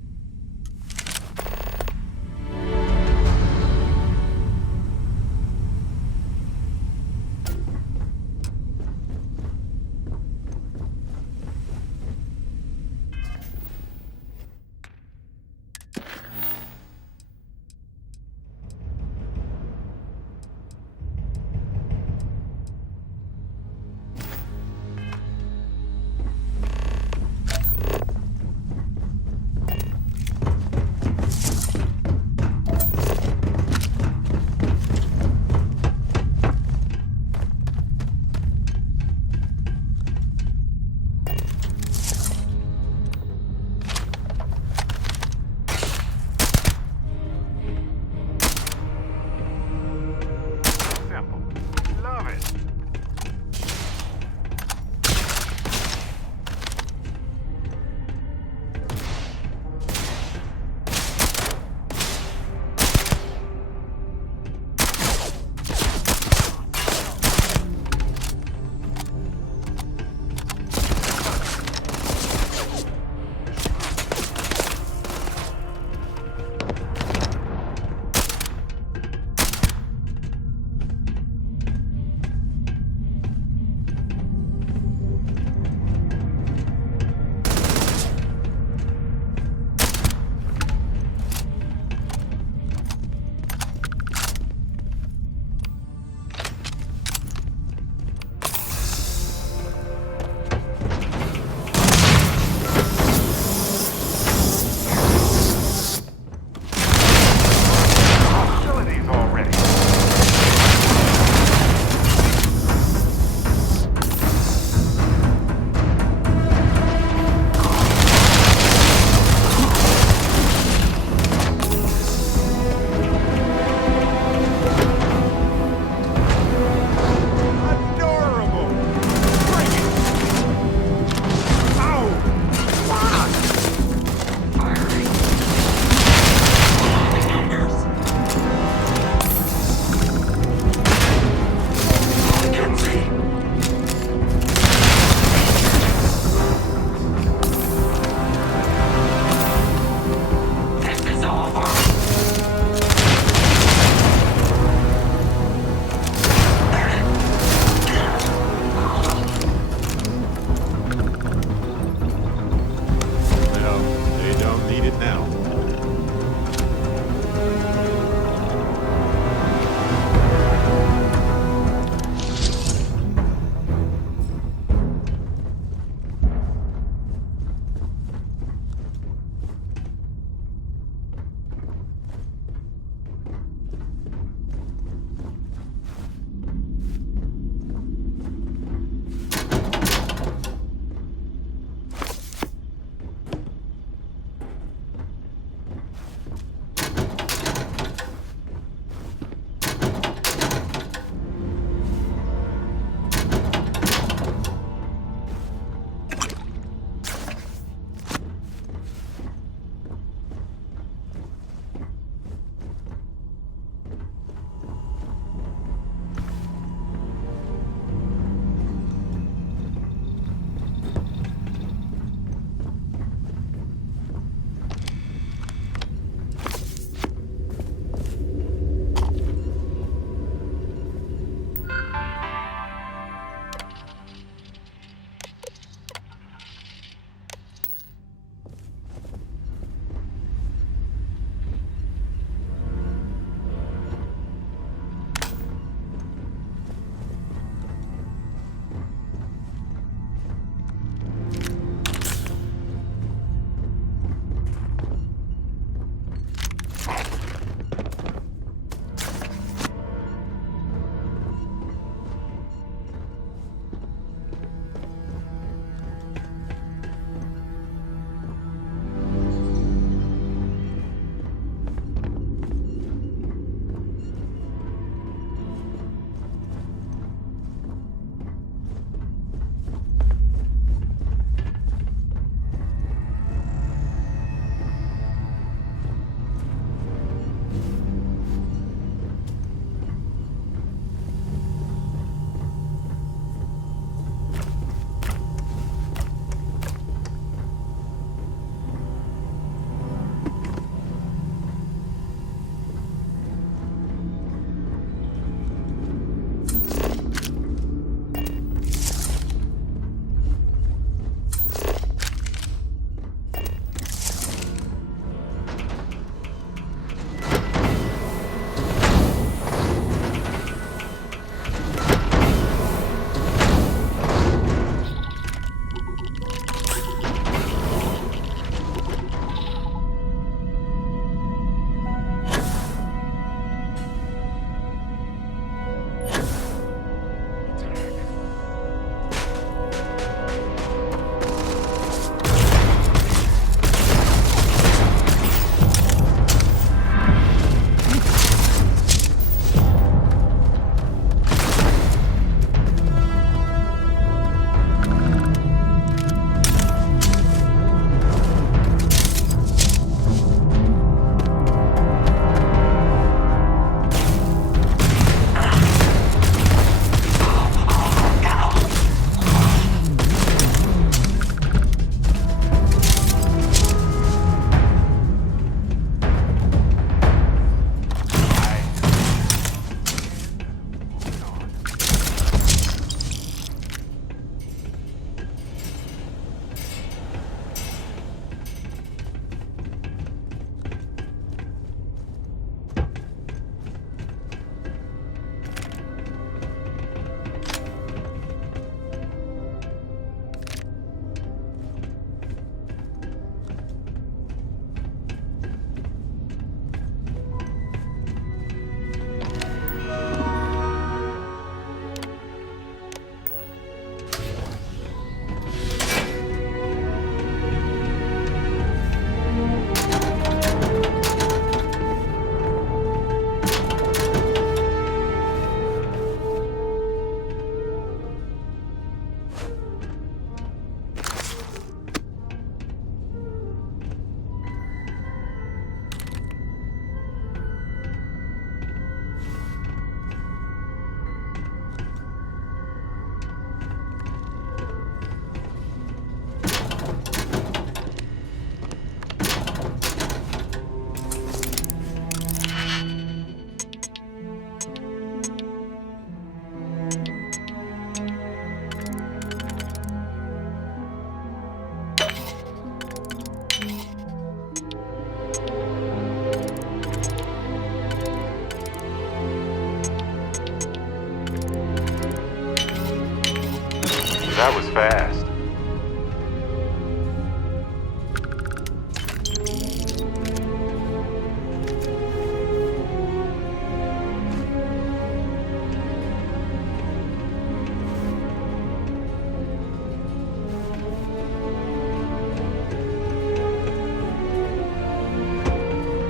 That was fast.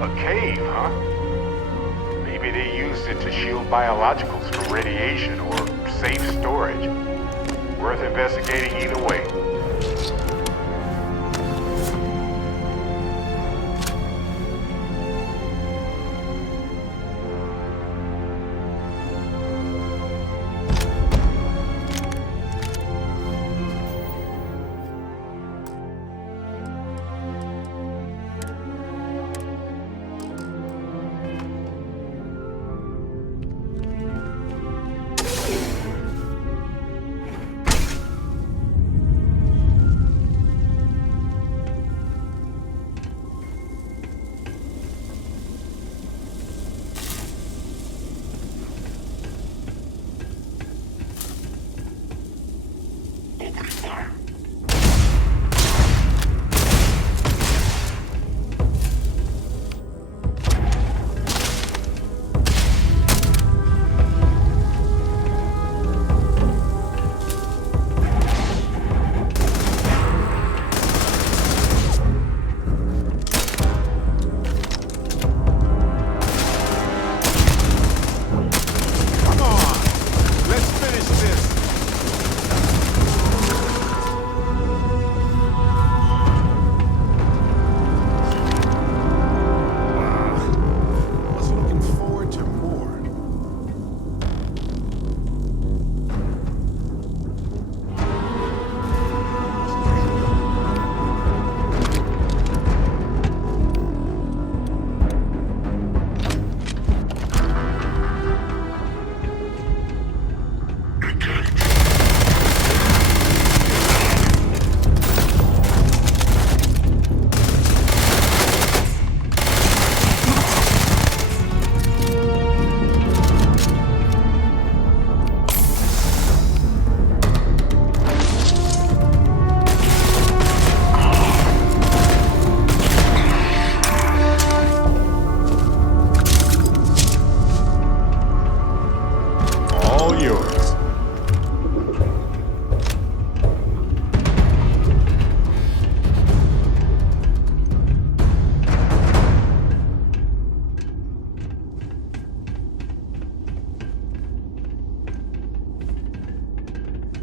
A cave, huh? Maybe they used it to shield biologicals from radiation or safe storage. Worth investigating either way.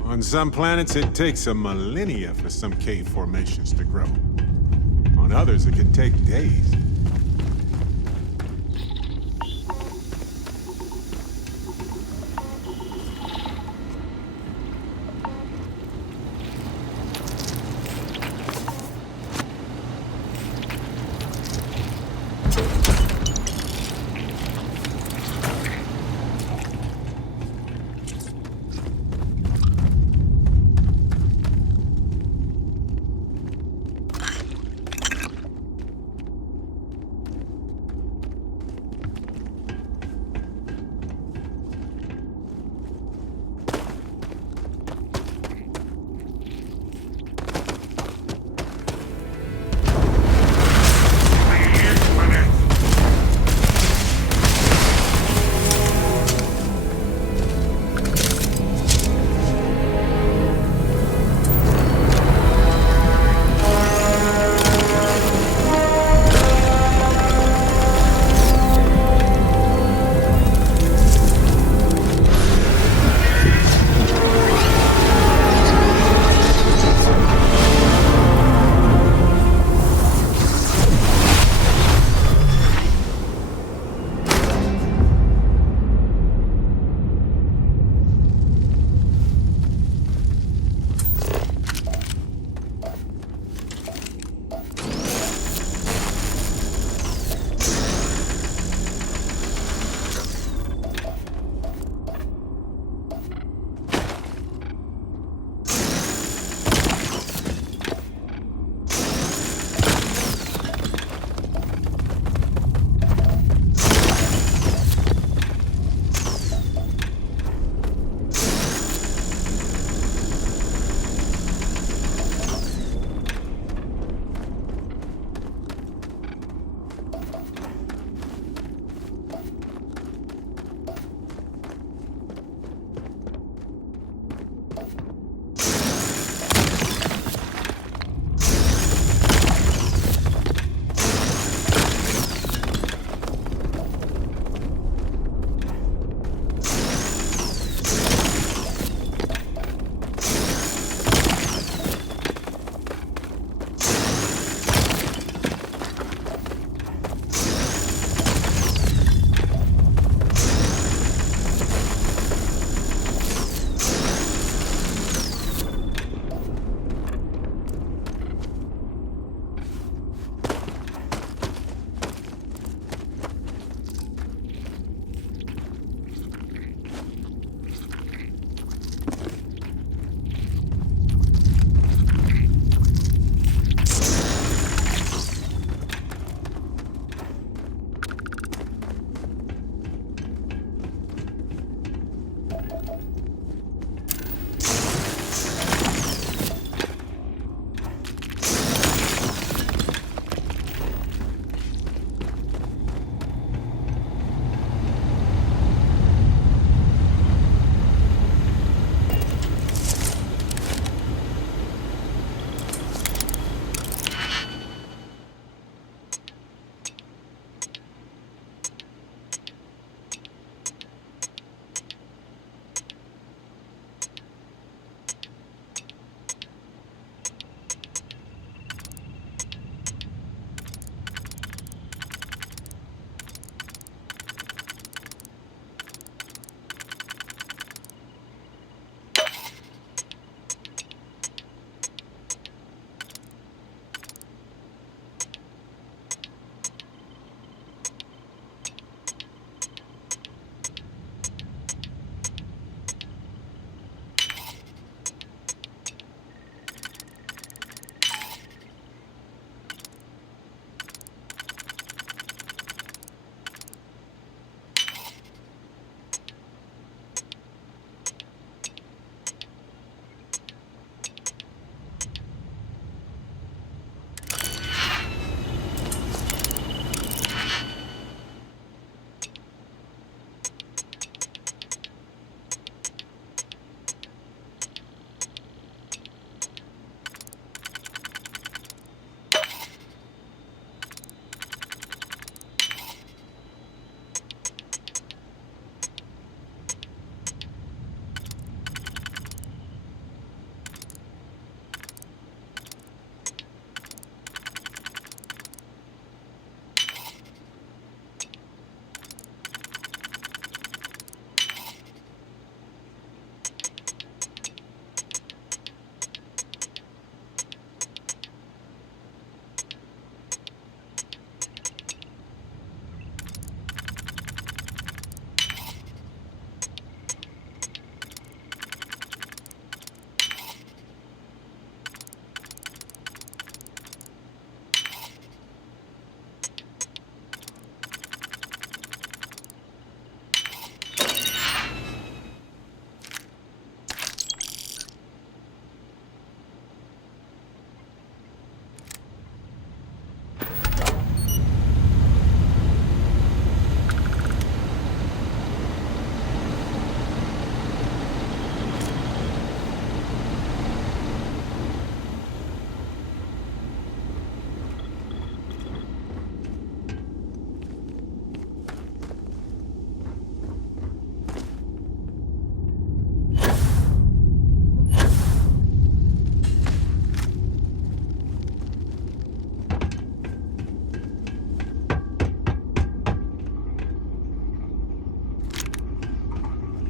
On some planets, it takes a millennia for some cave formations to grow. On others, it can take days.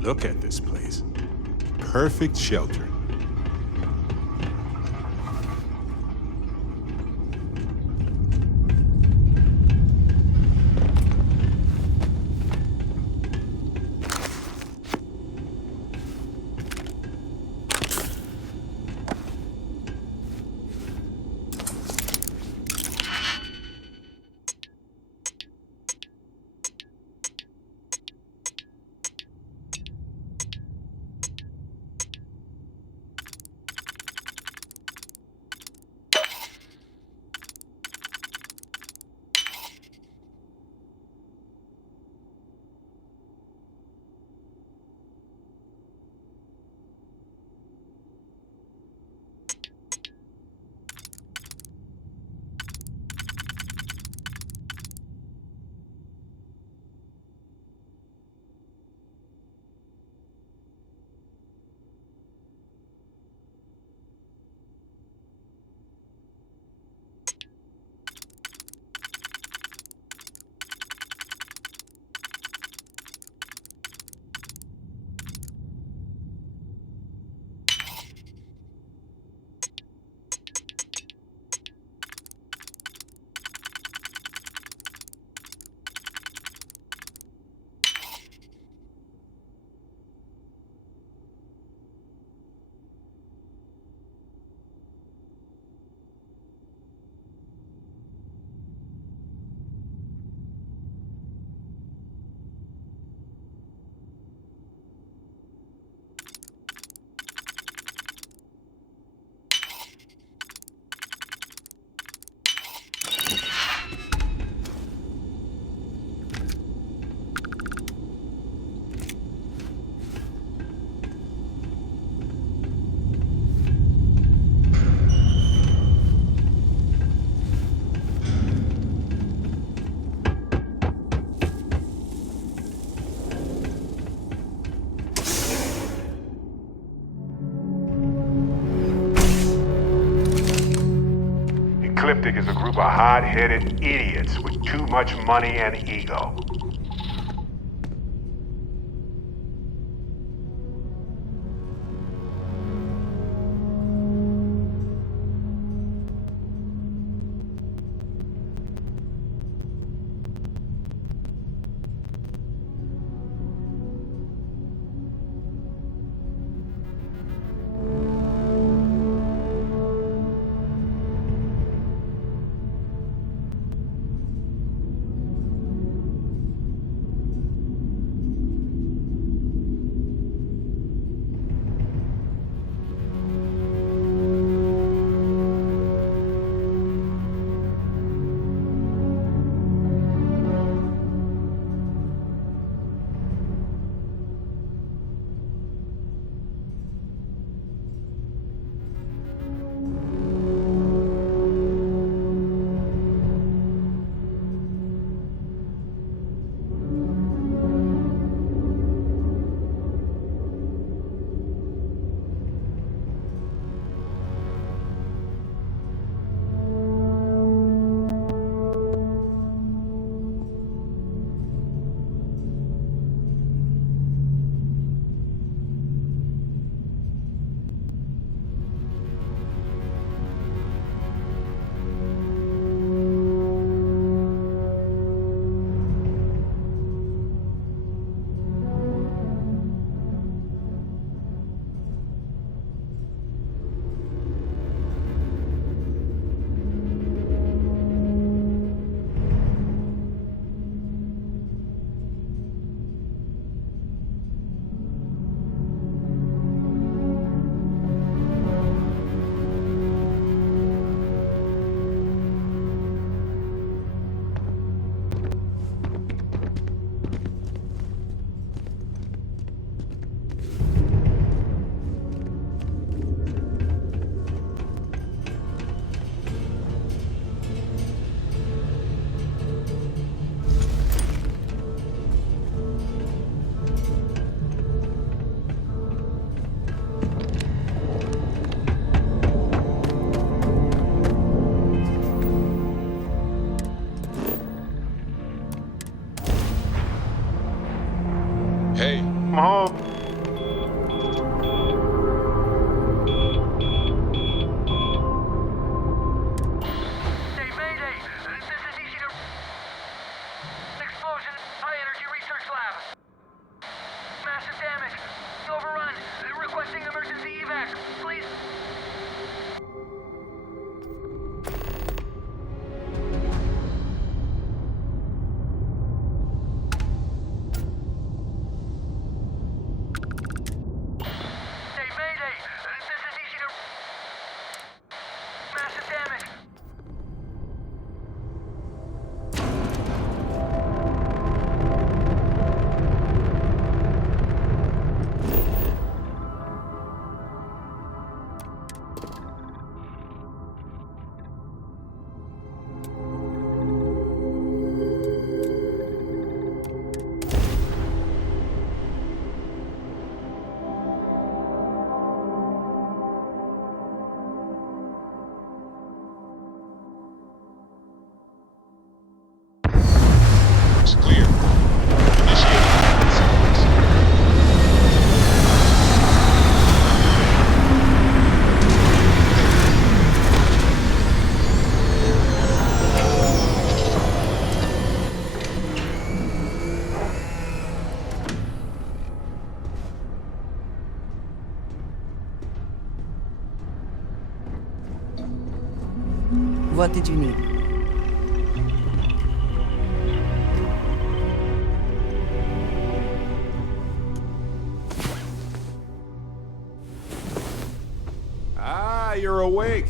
Look at this place. Perfect shelter. Ecliptic is a group of hard-headed idiots with too much money and ego. Hey, I'm home. Hey, Mayday! This is easy to... Explosion, high energy research lab. Massive damage. Overrun. Requesting emergency evac. Please. Hey, Mayday! This is easy to... Massive damage. It's clear. Initiate sequence. What did you need? Ah, you're awake.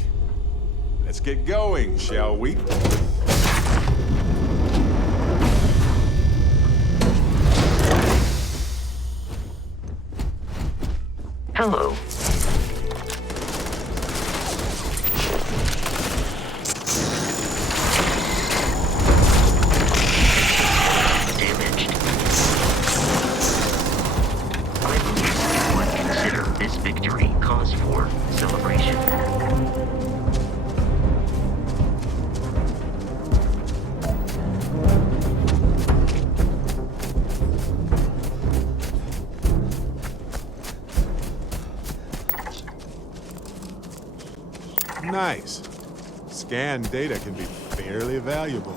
Let's get going, shall we? Hello. Damaged. I believe you would consider this victory cause for celebration. Nice. Scanned data can be fairly valuable.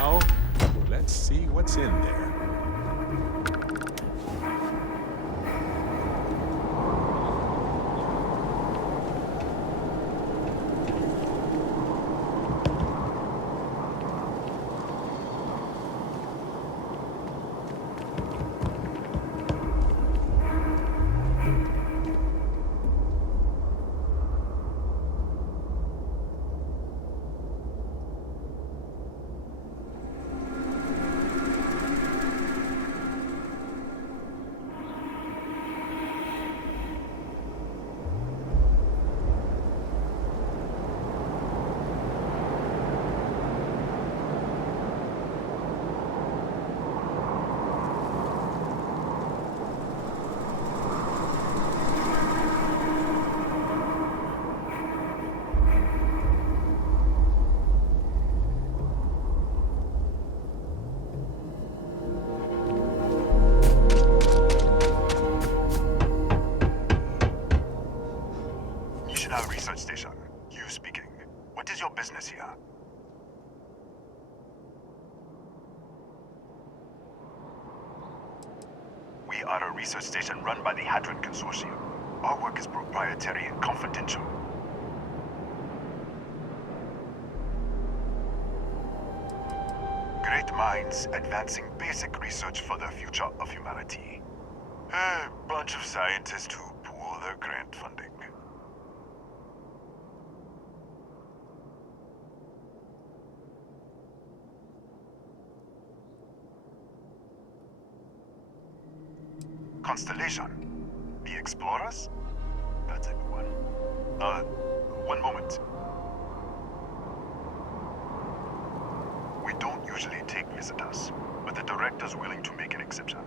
Now, let's see what's in there. Research Station. You speaking. What is your business here? We are a research station run by the Hadron Consortium. Our work is proprietary and confidential. Great minds advancing basic research for the future of humanity. A bunch of scientists who pool their grant funding. Constellation. The Explorers? That's a new one. One moment. We don't usually take visitors, but the director's willing to make an exception.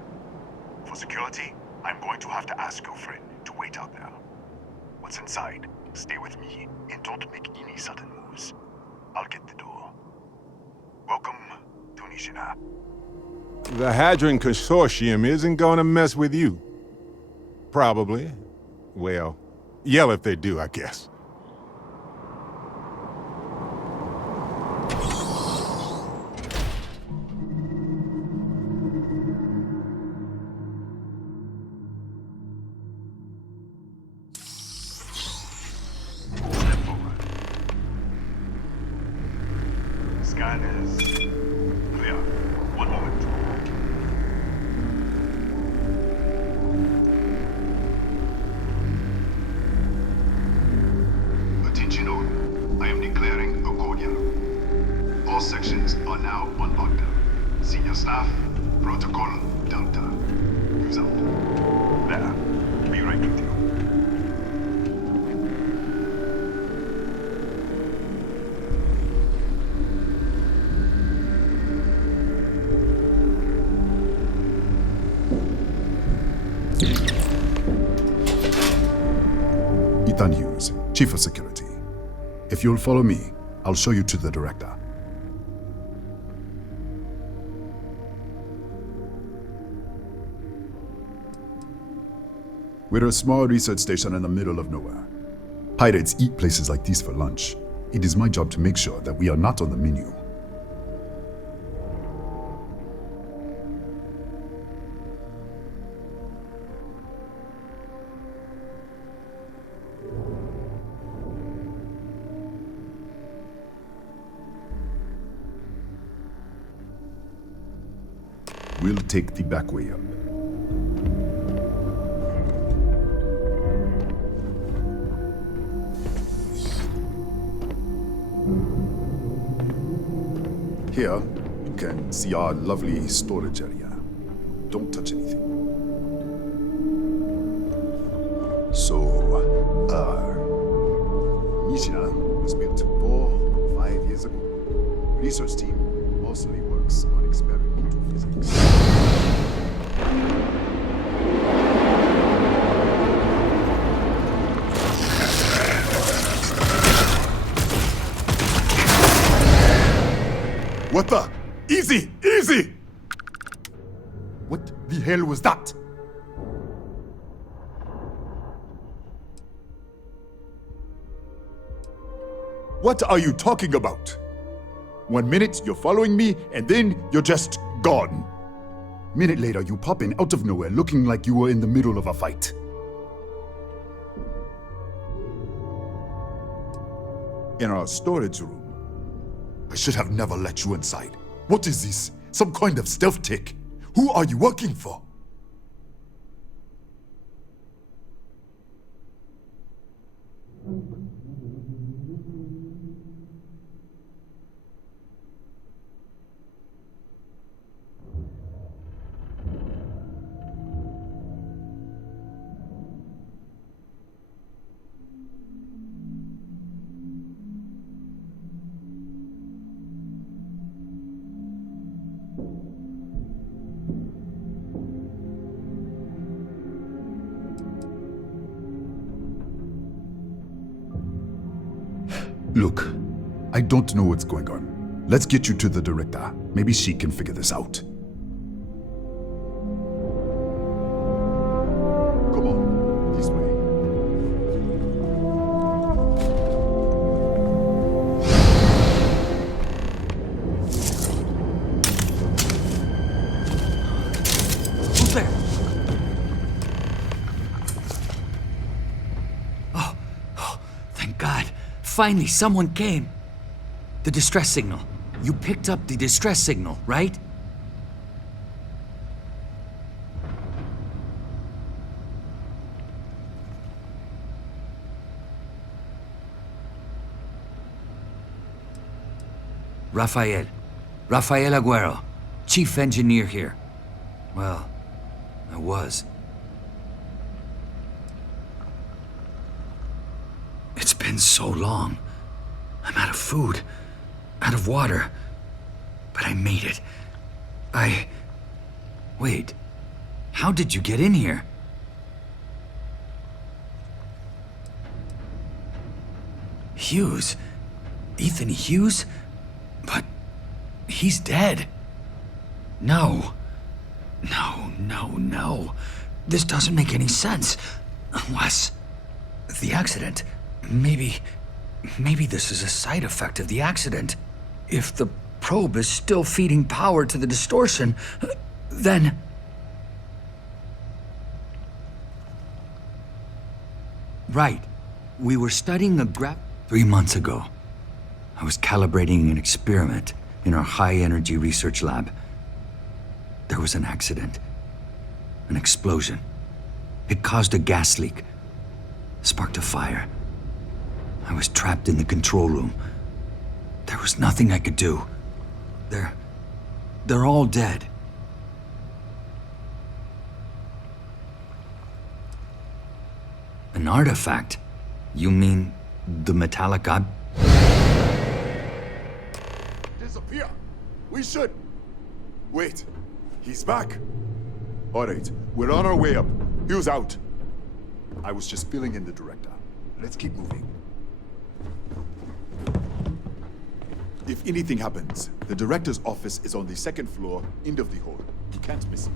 For security, I'm going to have to ask your friend to wait out there. What's inside, stay with me, and don't make any sudden moves. I'll get the door. Welcome to Nishina. The Hadron Consortium isn't gonna mess with you. Probably. Well, yell if they do, I guess. Scan is clear. One moment. Attention all. I am declaring a cordial. All sections are now on lockdown. Senior staff, protocol Delta. Use out. There. Be right with you. Ethan Hughes, Chief of Security. If you'll follow me, I'll show you to the director. We're a small research station in the middle of nowhere. Pirates eat places like these for lunch. It is my job to make sure that we are not on the menu. We'll take the back way up. Here, you can see our lovely storage area. Don't touch anything. So, Nishina was built 4 or 5 years ago. Research team mostly works on experimental physics. What the? Easy! Easy! What the hell was that? What are you talking about? 1 minute, you're following me, and then you're just gone. Minute later, you pop in out of nowhere looking like you were in the middle of a fight. In our storage room. I should have never let you inside. What is this? Some kind of stealth tick? Who are you working for? Look, I don't know what's going on. Let's get you to the director. Maybe she can figure this out. Come on, this way. Who's there? Oh, thank God. Finally, someone came. The distress signal. You picked up the distress signal, right? Rafael Aguero, chief engineer here. Well, I was. It's been so long. I'm out of food, out of water. But I made it. Wait. How did you get in here? Hughes? Ethan Hughes? But he's dead. No. No. This doesn't make any sense. Unless the accident. Maybe this is a side effect of the accident. If the probe is still feeding power to the distortion, then... Right. We were studying a 3 months ago. I was calibrating an experiment in our high-energy research lab. There was an accident. An explosion. It caused a gas leak. Sparked a fire. I was trapped in the control room. There was nothing I could do. They're all dead. An artifact? You mean the metallic Disappear! We should! Wait, he's back. All right, we're on our way up. Hughes out. I was just filling in the director. Let's keep moving. If anything happens, the director's office is on the second floor, end of the hall. You can't miss it.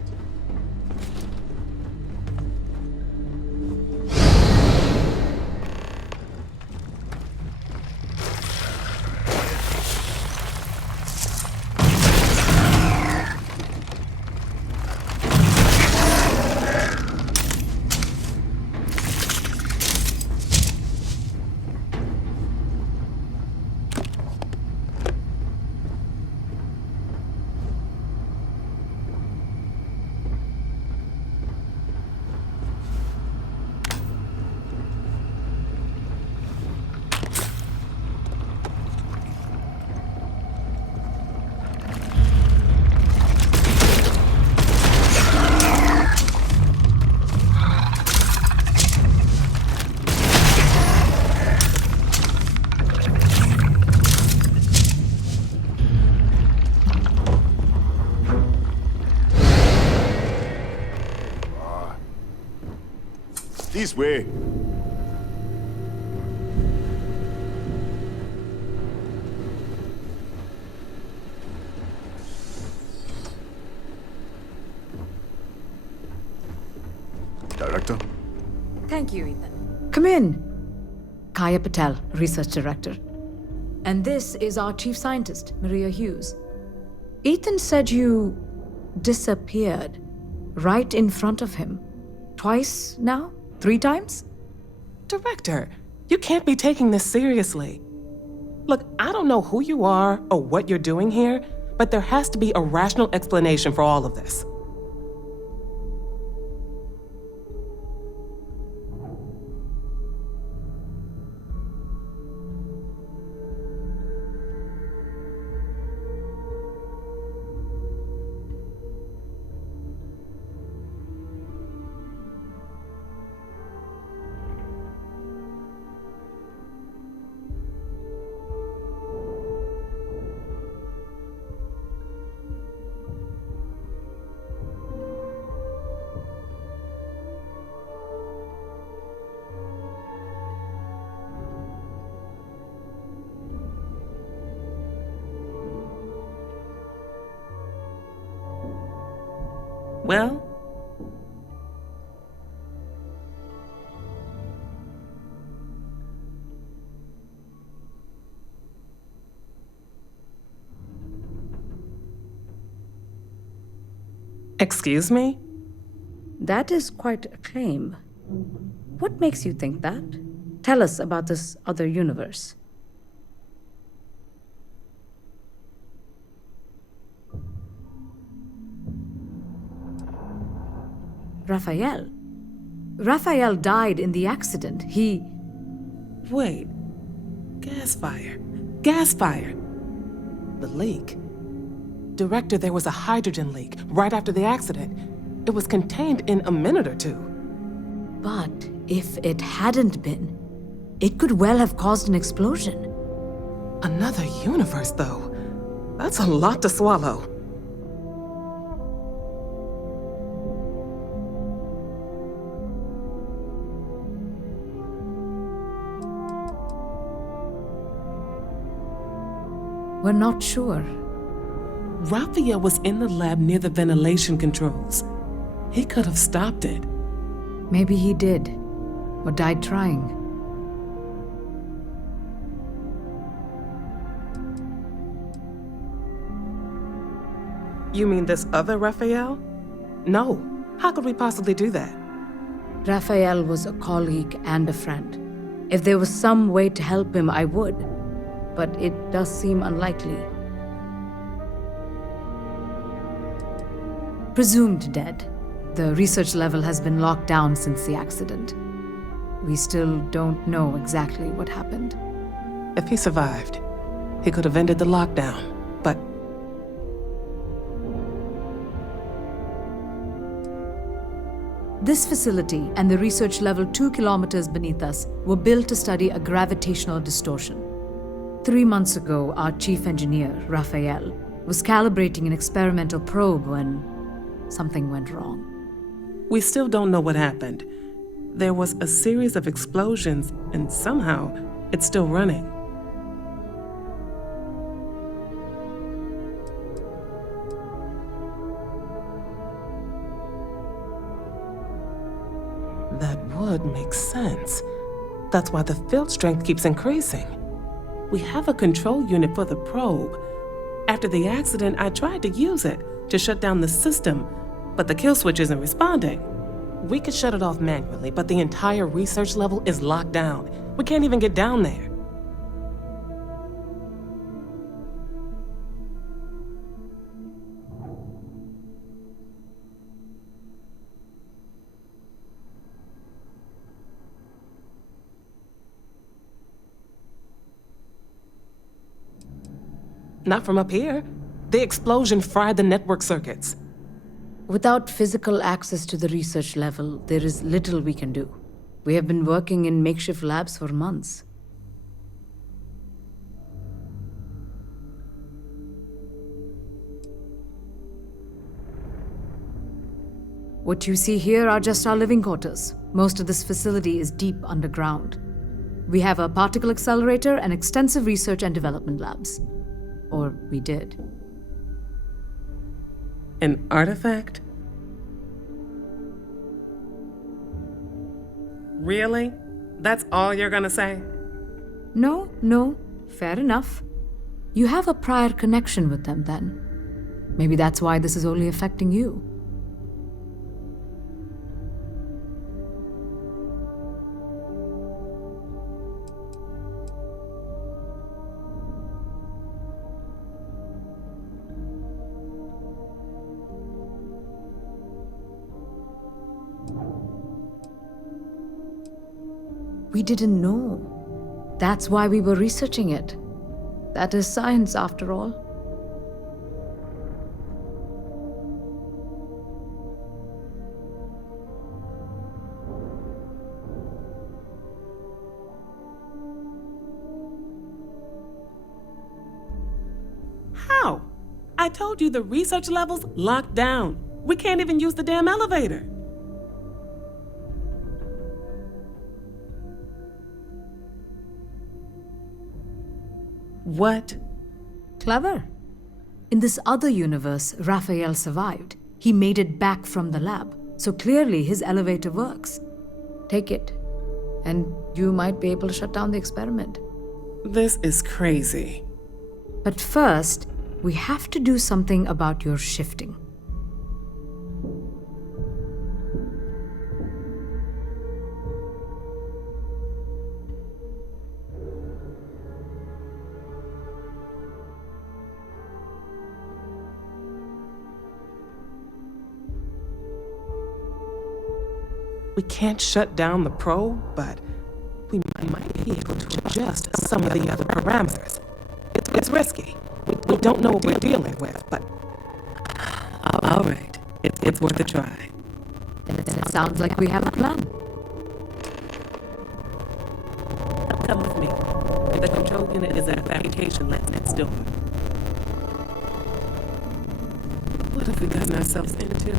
This way. Director? Thank you, Ethan. Come in. Kaya Patel, Research Director. And this is our chief scientist, Maria Hughes. Ethan said you disappeared right in front of him. Twice now? 3 times? Director, you can't be taking this seriously. Look, I don't know who you are or what you're doing here, but there has to be a rational explanation for all of this. Well, excuse me? That is quite a claim. What makes you think that? Tell us about this other universe. Raphael. Raphael died in the accident. He... Wait. Gas fire. Gas fire. The leak. Director, there was a hydrogen leak right after the accident. It was contained in a minute or 2. But if it hadn't been, it could well have caused an explosion. Another universe, though. That's a lot to swallow. We're not sure. Raphael was in the lab near the ventilation controls. He could have stopped it. Maybe he did, or died trying. You mean this other Raphael? No. How could we possibly do that? Raphael was a colleague and a friend. If there was some way to help him, I would. But it does seem unlikely. Presumed dead. The research level has been locked down since the accident. We still don't know exactly what happened. If he survived, he could have ended the lockdown, but... This facility and the research level 2 kilometers beneath us were built to study a gravitational distortion. 3 months ago, our chief engineer, Raphael, was calibrating an experimental probe when something went wrong. We still don't know what happened. There was a series of explosions, and somehow it's still running. That would make sense. That's why the field strength keeps increasing. We have a control unit for the probe. After the accident, I tried to use it to shut down the system, but the kill switch isn't responding. We could shut it off manually, but the entire research level is locked down. We can't even get down there. Not from up here. The explosion fried the network circuits. Without physical access to the research level, there is little we can do. We have been working in makeshift labs for months. What you see here are just our living quarters. Most of this facility is deep underground. We have a particle accelerator and extensive research and development labs. Or we did. An artifact? Really? That's all you're gonna say? No. Fair enough. You have a prior connection with them then. Maybe that's why this is only affecting you. We didn't know. That's why we were researching it. That is science, after all. How? I told you the research level's locked down. We can't even use the damn elevator. What? Clever. In this other universe, Raphael survived. He made it back from the lab, so clearly his elevator works. Take it, and you might be able to shut down the experiment. This is crazy. But first, we have to do something about your shifting. We can't shut down the probe, but we might be able to adjust some of the other parameters. It's risky. We don't know what we're dealing with, but... All right. It's worth a try. It sounds like we have a plan. Come with me. The control unit is at fabrication lab next door. What have we gotten ourselves into?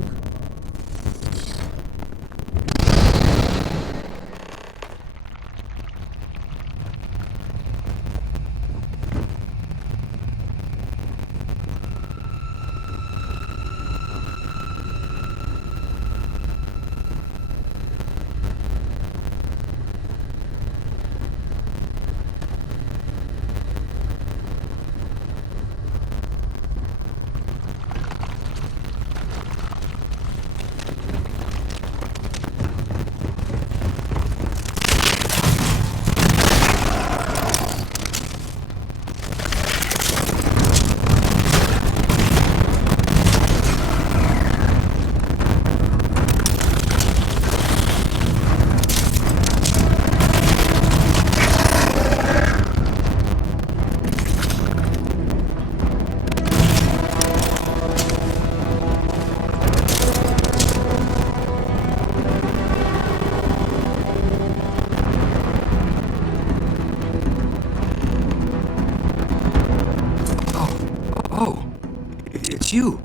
You.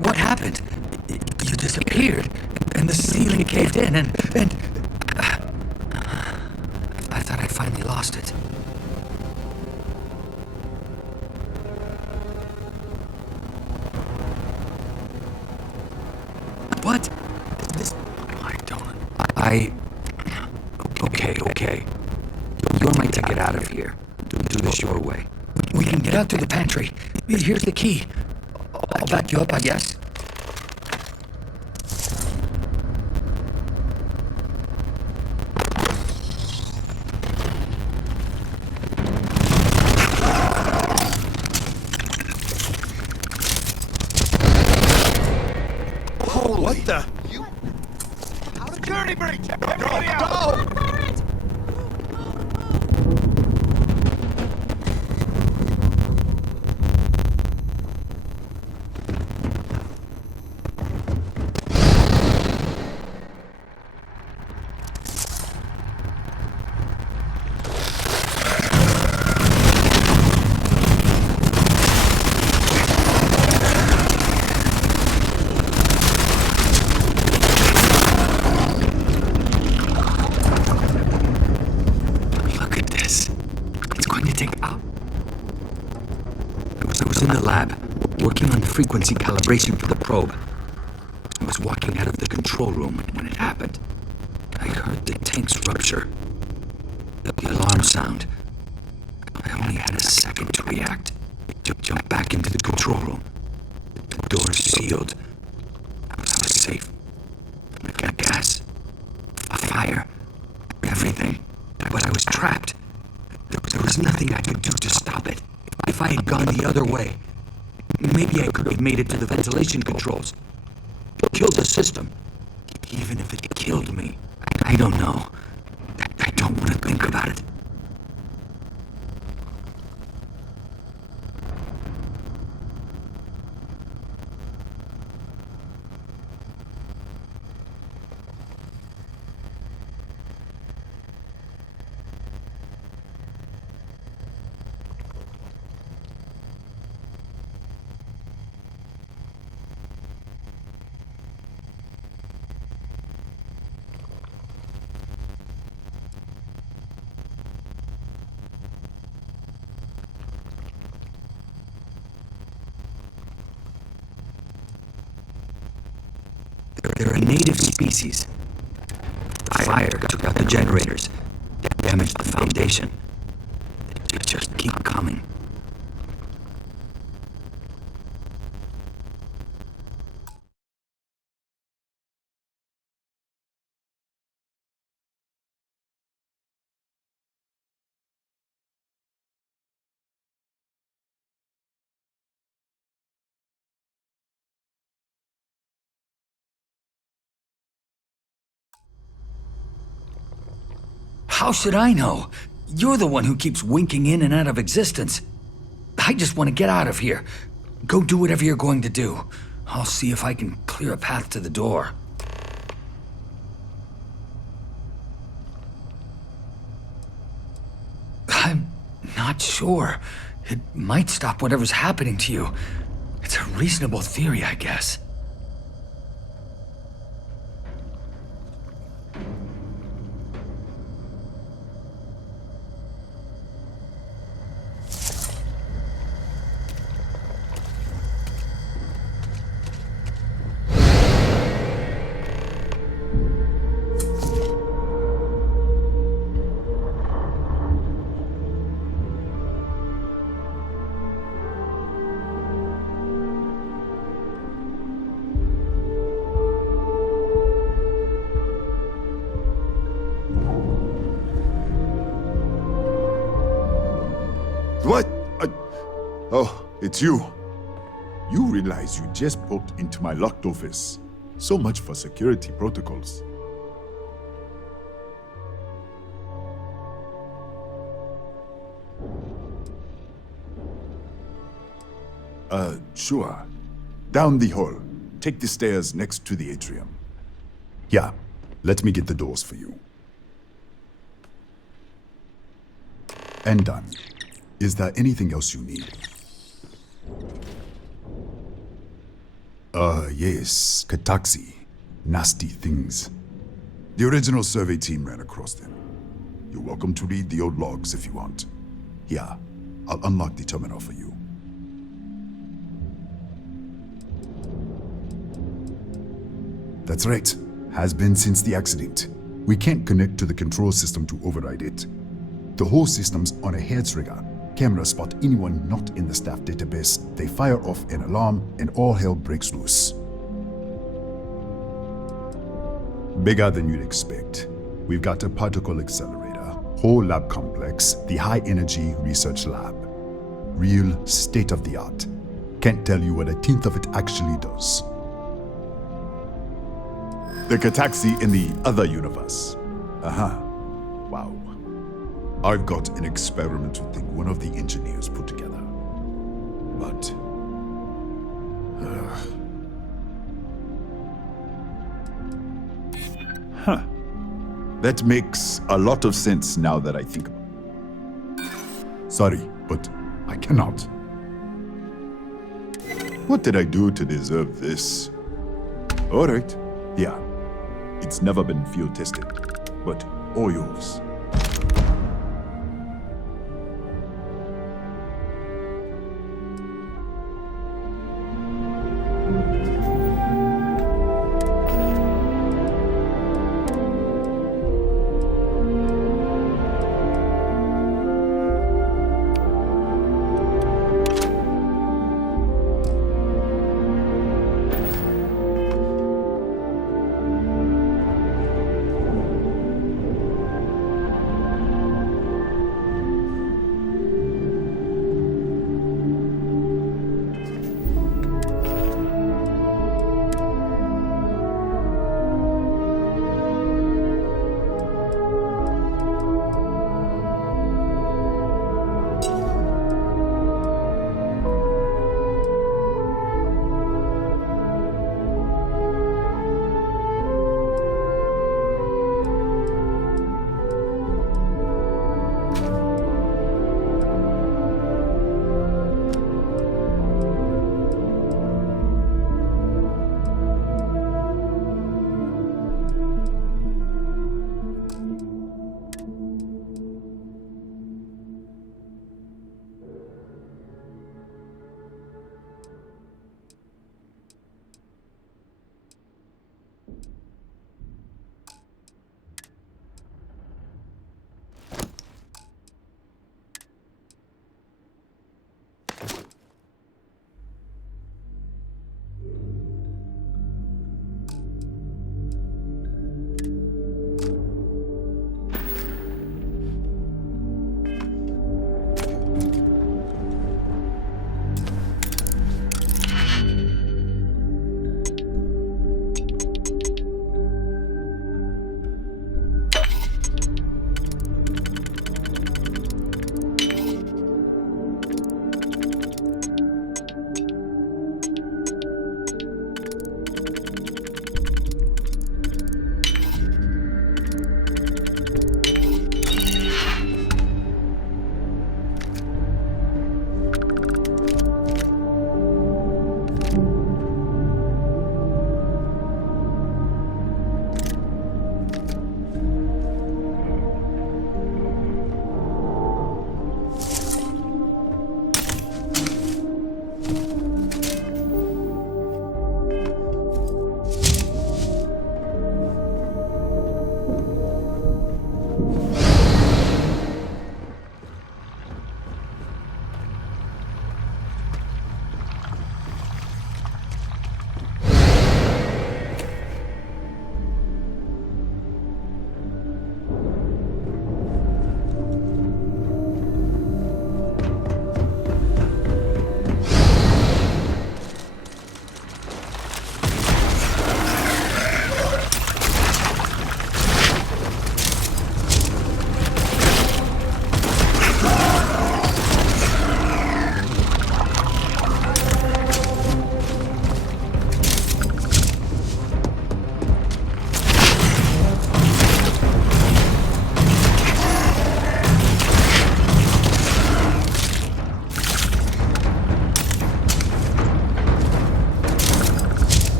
What happened? You disappeared, and the ceiling caved in, and I thought I finally lost it. What? This? I don't. Okay. You're my ticket out of here. Do this your way. We can get out to the pantry. Here's the key. I'll back you up, I guess. Oh, what the? How did security breach? Everybody out! Go! Frequency calibration for the probe. I was walking out of the control room when it happened. I heard the tanks rupture. The alarm sound. I only had a second to react. Jump back into the control room. The doors sealed. I was safe. I got gas, fire, everything. But I was trapped. There was nothing I could do to stop it. If I had gone the other way, maybe I could have made it to the ventilation controls. Killed the system. Even if it killed me, I don't know. I don't want to think about it. They're a native species. Fire took out the generators, damaged the foundation. They just keep coming. How should I know? You're the one who keeps winking in and out of existence. I just want to get out of here. Go do whatever you're going to do. I'll see if I can clear a path to the door. I'm not sure. It might stop whatever's happening to you. It's a reasonable theory, I guess. What? Oh, it's you. You realize you just poked into my locked office. So much for security protocols. Sure. Down the hall. Take the stairs next to the atrium. Yeah, let me get the doors for you. And done. Is there anything else you need? Yes, Kataxi. Nasty things. The original survey team ran across them. You're welcome to read the old logs if you want. Here, I'll unlock the terminal for you. That's right. Has been since the accident. We can't connect to the control system to override it. The whole system's on a hair trigger. Cameras spot anyone not in the staff database. They fire off an alarm and all hell breaks loose. Bigger than you'd expect. We've got a particle accelerator, whole lab complex, the high energy research lab. Real state of the art. Can't tell you what a tenth of it actually does. The Kataxi in the other universe. Wow. I've got an experimental thing one of the engineers put together. But... That makes a lot of sense now that I think about it. Sorry, but I cannot. What did I do to deserve this? Alright, yeah. It's never been field tested, but all yours.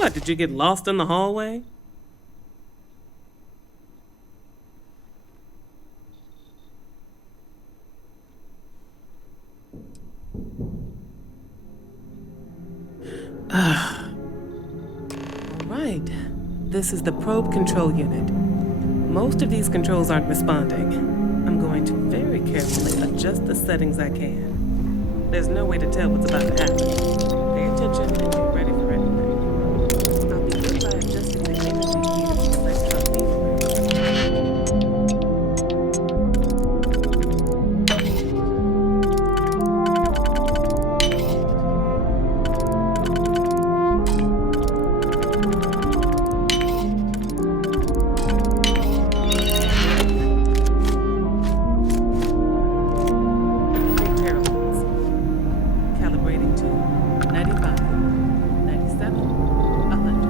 What, did you get lost in the hallway? Right. This is the probe control unit. Most of these controls aren't responding. I'm going to very carefully adjust the settings I can. There's no way to tell what's about to happen. Pay attention and be ready for anything. I'll begin by adjusting the energy feed of the electron beam. Calibrating to 95, 97, 100.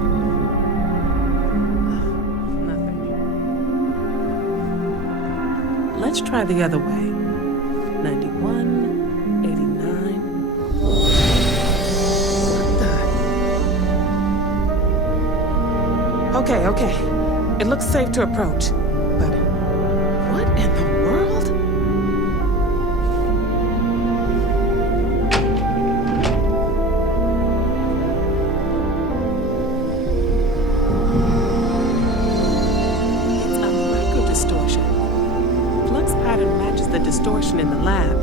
Nothing. Let's try the other way. 91, 89. What the? Okay. It looks safe to approach. But what in the world? Distortion. Flux pattern matches the distortion in the lab.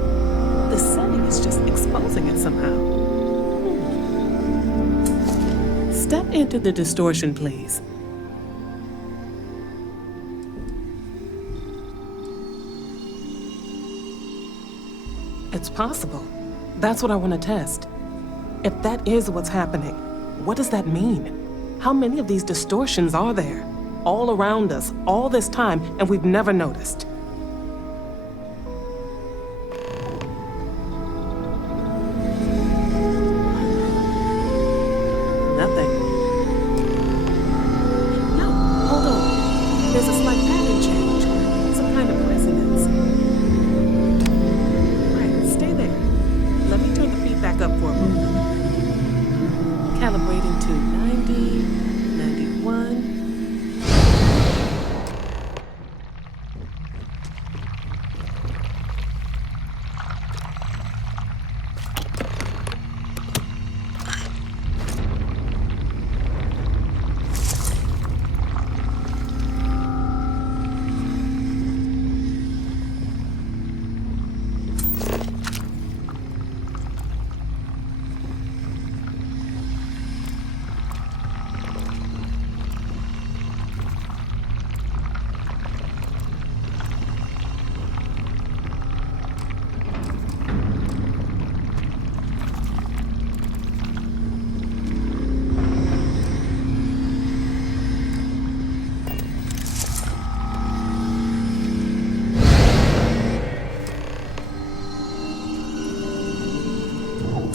The setting is just exposing it somehow. Step into the distortion, please. It's possible. That's what I want to test. If that is what's happening, what does that mean? How many of these distortions are there? All around us, all this time, and we've never noticed. Nothing. No, hold on. There's a slight pattern change. Some kind of resonance. Right, stay there. Let me turn the feed back up for a moment. Calibrating to 90, 91.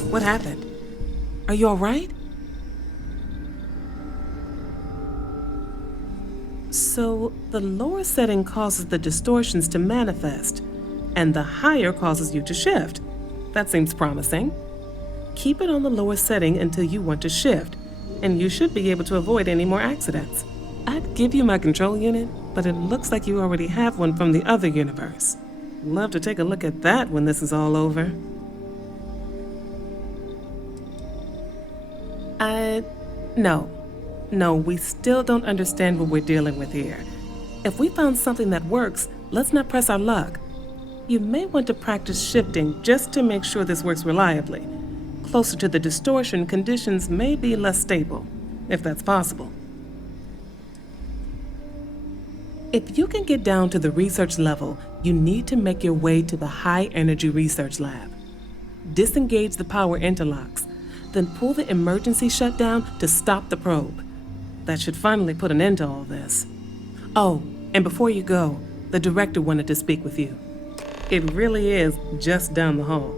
What happened? Are you all right? So, the lower setting causes the distortions to manifest, and the higher causes you to shift. That seems promising. Keep it on the lower setting until you want to shift, and you should be able to avoid any more accidents. I'd give you my control unit, but it looks like you already have one from the other universe. Love to take a look at that when this is all over. No, we still don't understand what we're dealing with here. If we found something that works, let's not press our luck. You may want to practice shifting just to make sure this works reliably. Closer to the distortion, conditions may be less stable, if that's possible. If you can get down to the research level, you need to make your way to the high energy research lab. Disengage the power interlocks, then pull the emergency shutdown to stop the probe. That should finally put an end to all this. Oh, and before you go, the director wanted to speak with you. It really is just down the hall.